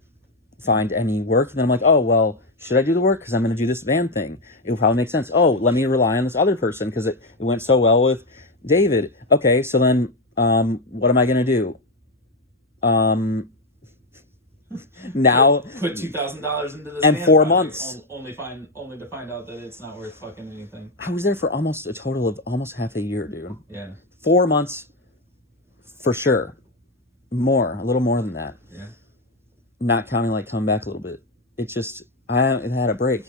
find any work. And then I'm like, oh well, should I do the work? Because I'm gonna do this van thing. It would probably make sense. Oh, let me rely on this other person because it went so well with David. Okay, so then what am I gonna do? Now put $2,000 into this and van 4 project, months. only to find out that it's not worth fucking anything. I was there for almost a total of almost half a year, dude. Yeah. 4 months for sure. A little more than that. Yeah. Not counting like come back a little bit. It's just I haven't had a break.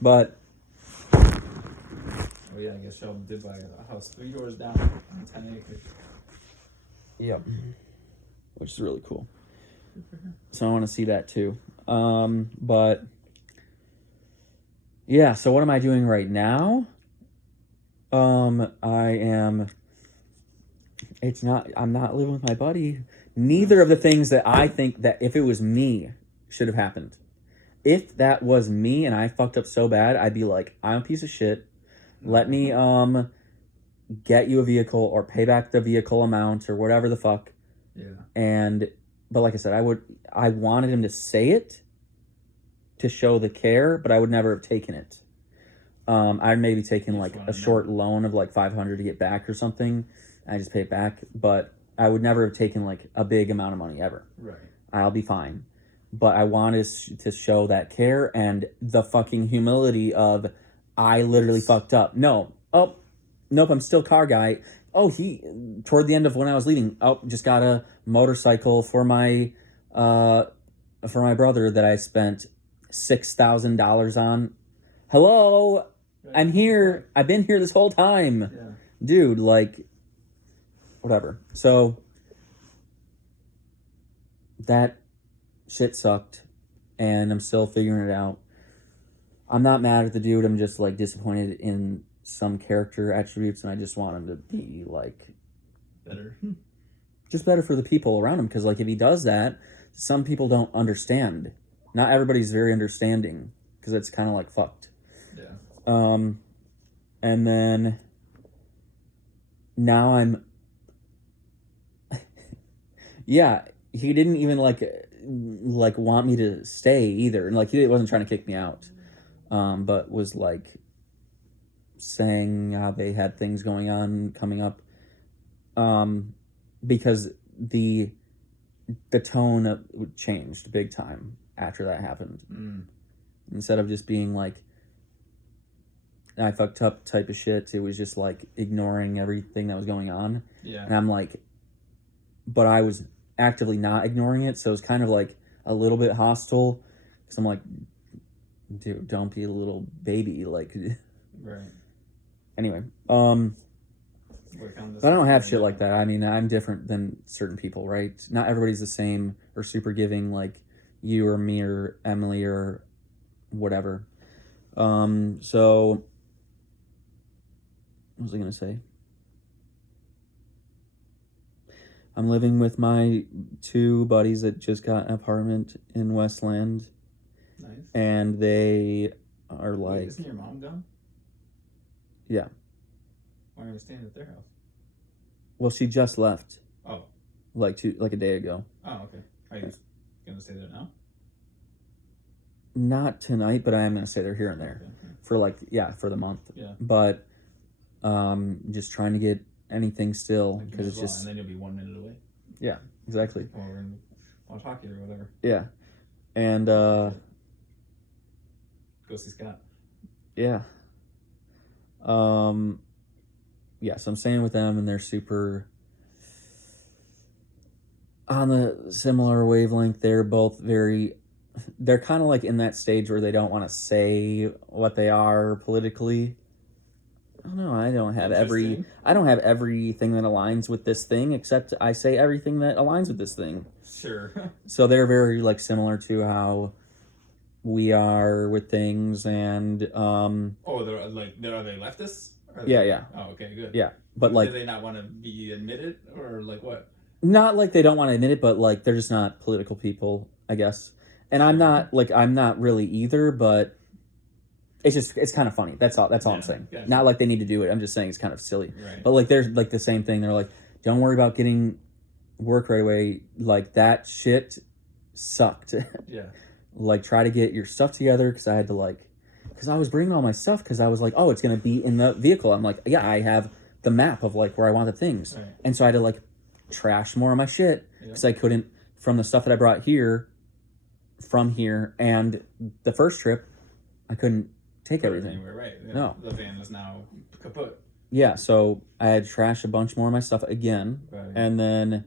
But oh yeah, I guess Sheldon did buy a house 3 doors down on 10 acres. yep. Which is really cool. So I want to see that too. But yeah, so what am I doing right now? I'm not living with my buddy. Neither of the things that I think that if it was me should have happened. If that was me and I fucked up so bad, I'd be like, I'm a piece of shit. Let me get you a vehicle or pay back the vehicle amount or whatever the fuck. Yeah. But like I said, I wanted him to say it to show the care, but I would never have taken it. I'd maybe taken like a short loan of like $500 to get back or something. I just pay it back, but I would never have taken like a big amount of money ever. Right. I'll be fine. But I wanted to show that care and the fucking humility of I literally fucked up. Nope, I'm still car guy. Oh, toward the end of when I was leaving, just got a motorcycle for my brother that I spent $6,000 on. Hello, I'm here. I've been here this whole time. Yeah. Dude, like, whatever. So, that shit sucked, and I'm still figuring it out. I'm not mad at the dude. I'm just, like, disappointed in some character attributes, and I just want him to be, like... better. Just better for the people around him, because, like, if he does that, some people don't understand. Not everybody's very understanding, because it's kind of, like, fucked. Yeah. And then... Now I'm... yeah, he didn't even, like, want me to stay, either. And, like, he wasn't trying to kick me out. But was, like... saying how they had things going on coming up because the tone changed big time after that happened. Instead of just being like I fucked up type of shit, it was just like ignoring everything that was going on. Yeah. And I'm like, but I was actively not ignoring it, so it was kind of like a little bit hostile because I'm like, dude, don't be a little baby, like right. anyway, Work on this. but I don't have shit like that. I mean, I'm different than certain people, right? Not everybody's the same or super giving like you or me or Emily or whatever. So what was I gonna say? I'm living with my two buddies that just got an apartment in Westland, Nice. and they are Wait, like, isn't your mom gone? Yeah. Why are you staying at their house? well, she just left Oh. like a day ago. Oh, okay. Are you gonna stay there now? Not tonight, but I am gonna stay there here and there Okay. for the month. Yeah. But just trying to get anything still Like, because you it's as well, just and then you'll be 1 minute away. exactly. Come over and want to talk to you or whatever. Yeah, and Go see Scott. yeah, so I'm staying with them, and they're super on the similar wavelength. They're both they're kind of like in that stage where they don't want to say what they are politically. I don't know. I don't have everything that aligns with this thing, except I say everything that aligns with this thing. Sure. So they're very like similar to how we are with things, and Oh, they're are they leftists? yeah. Oh, okay, good. Yeah, but like, do they not want to be admitted, or like what? not like they don't want to admit it, but like they're just not political people, I guess. And I'm not really either, but it's kind of funny. That's all I'm saying. Gotcha. Not like they need to do it. I'm just saying it's kind of silly. Right. But like they're like the same thing. They're like, don't worry about getting work right away. Like that shit sucked. Yeah. Like try to get your stuff together, because I was bringing all my stuff because I was like, oh, it's gonna be in the vehicle. I'm like, yeah, I have the map of like where I want the things, Right. and so I had to like trash more of my shit because Yeah. I couldn't, from the stuff that I brought from here and the first trip, I couldn't take everything. Anywhere, right? Yeah. No. The van is now kaput. Yeah, so I had to trash a bunch more of my stuff again, Right. and then,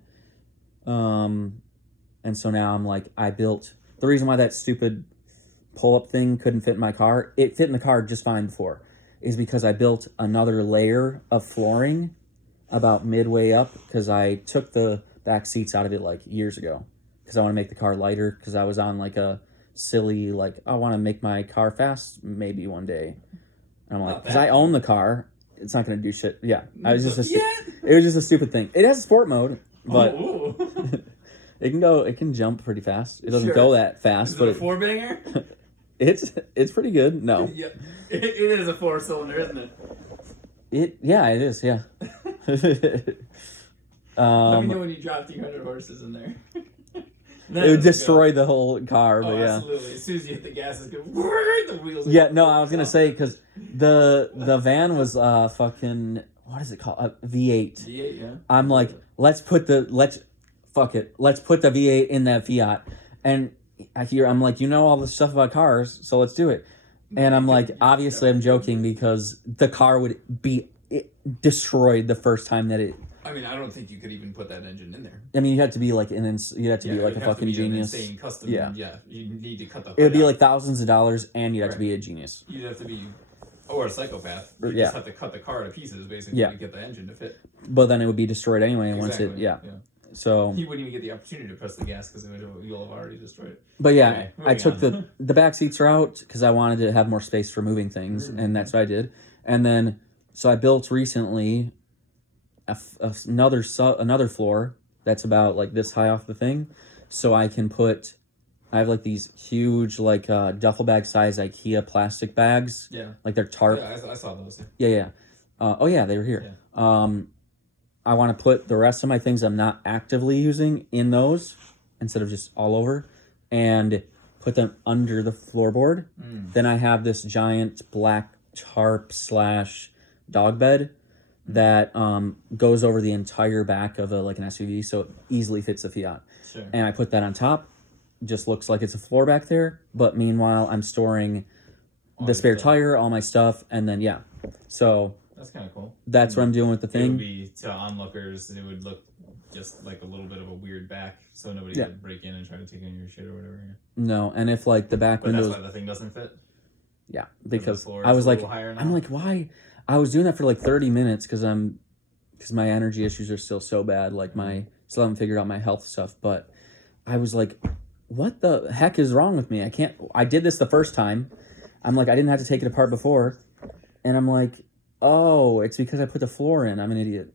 and so now I'm like, the reason why that stupid pull-up thing couldn't fit in my car, it fit in the car just fine before, is because I built another layer of flooring about midway up, because I took the back seats out of it like years ago, because I want to make the car lighter, because I was on like a silly, like, I want to make my car fast maybe one day. And I'm like, because I own the car, it's not going to do shit. Yeah, it was just a stupid thing. It has sport mode, but it can jump pretty fast. It doesn't go that fast, but a 4-banger? it's pretty good. No. Yeah. It is a 4-cylinder, isn't it? It is, yeah. Let me know when you drop 300 horses in there. It would destroy the whole car, but yeah. Absolutely. As soon as you hit the gas, it's going the wheels. Yeah, no, I was gonna say, because the van was fucking, what is it called? A V8. V8, yeah. I'm like, let's put the V8 in that Fiat, and I'm like, all this stuff about cars, so let's do it. And I'm like, obviously I'm joking, because the car would be destroyed the first time that it. I mean, I don't think you could even put that engine in there. I mean, you have to be like a fucking genius. Insane custom. Yeah. Yeah. You need to cut the. It would be like thousands of dollars, and you'd have to be a genius. You'd have to be, or a psychopath. You just have to cut the car to pieces basically to get the engine to fit. But then it would be destroyed anyway once it. Yeah. So you wouldn't even get the opportunity to press the gas because you'll have already destroyed it. But yeah, Okay, I took the back seats are out because I wanted to have more space for moving things, and that's what I did. And then so I built recently another floor that's about like this high off the thing, so I can put. I have like these huge like duffel bag size IKEA plastic bags. Yeah. Like they're tarp. Yeah, I saw those. Yeah. Oh yeah, they were here. Yeah. I want to put the rest of my things I'm not actively using in those instead of just all over, and put them under the floorboard. Then I have this giant black tarp / dog bed that goes over the entire back of an SUV, so it easily fits the Fiat. Sure. And I put that on top. Just looks like it's a floor back there, but meanwhile I'm storing the spare tire, all my stuff, and then so that's kind of cool. that's what I'm doing with the thing. It would be to onlookers. It would look just like a little bit of a weird back, so nobody could break in and try to take any of your shit or whatever. No, and if like the back But windows, that's why the thing doesn't fit. Yeah, The because floor I is was a like, little higher now? I'm like, why? I was doing that for like 30 minutes because my energy issues are still so bad. Like still haven't figured out my health stuff. But I was like, what the heck is wrong with me? I did this the first time. I'm like, I didn't have to take it apart before. And I'm like, oh, it's because I put the floor in. I'm an idiot.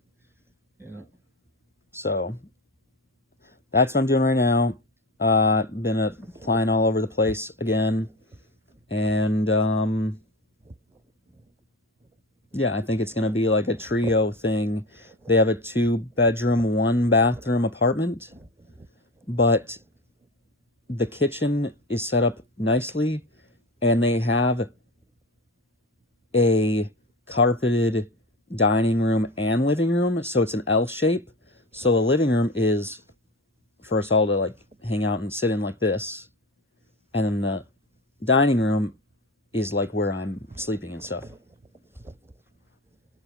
Yeah. So that's what I'm doing right now. Been applying all over the place again. And yeah, I think it's gonna be like a trio thing. They have a 2-bedroom, 1-bathroom apartment, but the kitchen is set up nicely, and they have a carpeted dining room and living room, so it's an L shape. So the living room is for us all to like hang out and sit in like this, and then the dining room is like where I'm sleeping and stuff.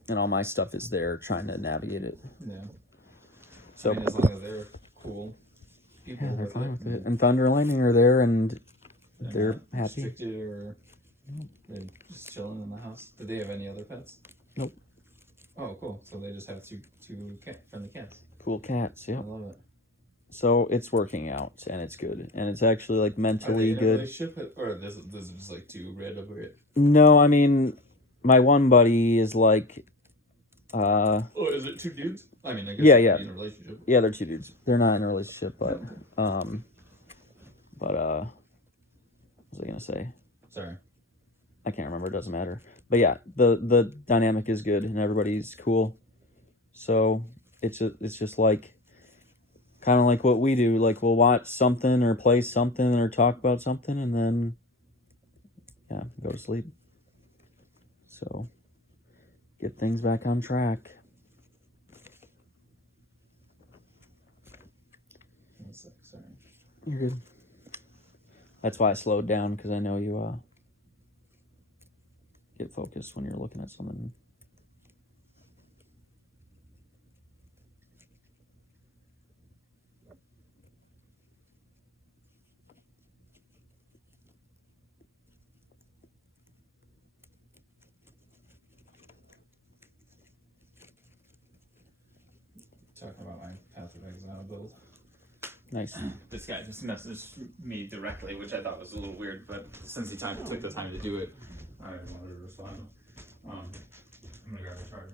And all my stuff is there trying to navigate it. Yeah. So I mean, as long as they're cool people, yeah, they're with fine with it. And Thunder and Lightning are there, and they're not happy. restricted, or they're just chilling in the house. Do they have any other pets? Nope. Oh, cool. So they just have two friendly cats. Cool cats, I yeah. love it. So it's working out, and it's good, and it's actually like Are they mentally in a good. relationship, or this is just like two random weird? No, I mean, my one buddy is like, Oh, is it two dudes? I mean, I guess Yeah, they could yeah. be in a relationship. yeah, they're 2 dudes. They're not in a relationship, but what was I gonna say? Sorry. I can't remember. It doesn't matter. But yeah, the dynamic is good, and everybody's cool. So it's just like kind of like what we do. Like we'll watch something or play something or talk about something, and then yeah, go to sleep. So get things back on track. One sec, sorry. You're good. That's why I slowed down, because I know you get focused when you're looking at something. Talking about my Path of Exile build. Nice. This guy just messaged me directly, which I thought was a little weird, but since he took the time to do it, I wanted to respond. I'm gonna grab a charger.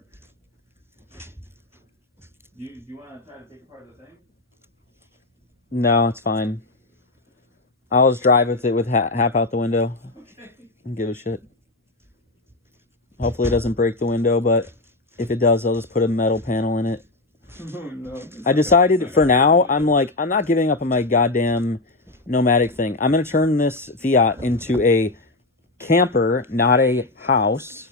Do you want to try to take apart the thing? No, it's fine. I'll just drive with it with half out the window Okay. and give a shit. Hopefully it doesn't break the window, but if it does, I'll just put a metal panel in it. Oh, no. I decided for now, I'm like, I'm not giving up on my goddamn nomadic thing. I'm going to turn this Fiat into a camper, not a house,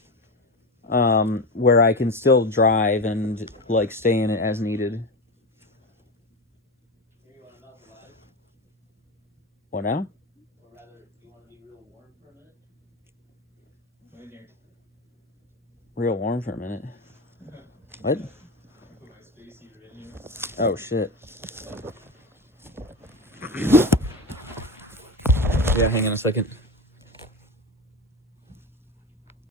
where I can still drive and like stay in it as needed. Maybe you want to melt the light? What now? Or rather, you want to be real warm for a minute? Right here. Real warm for a minute. What? Put my space heater in here. Oh shit. Yeah, hang on a second.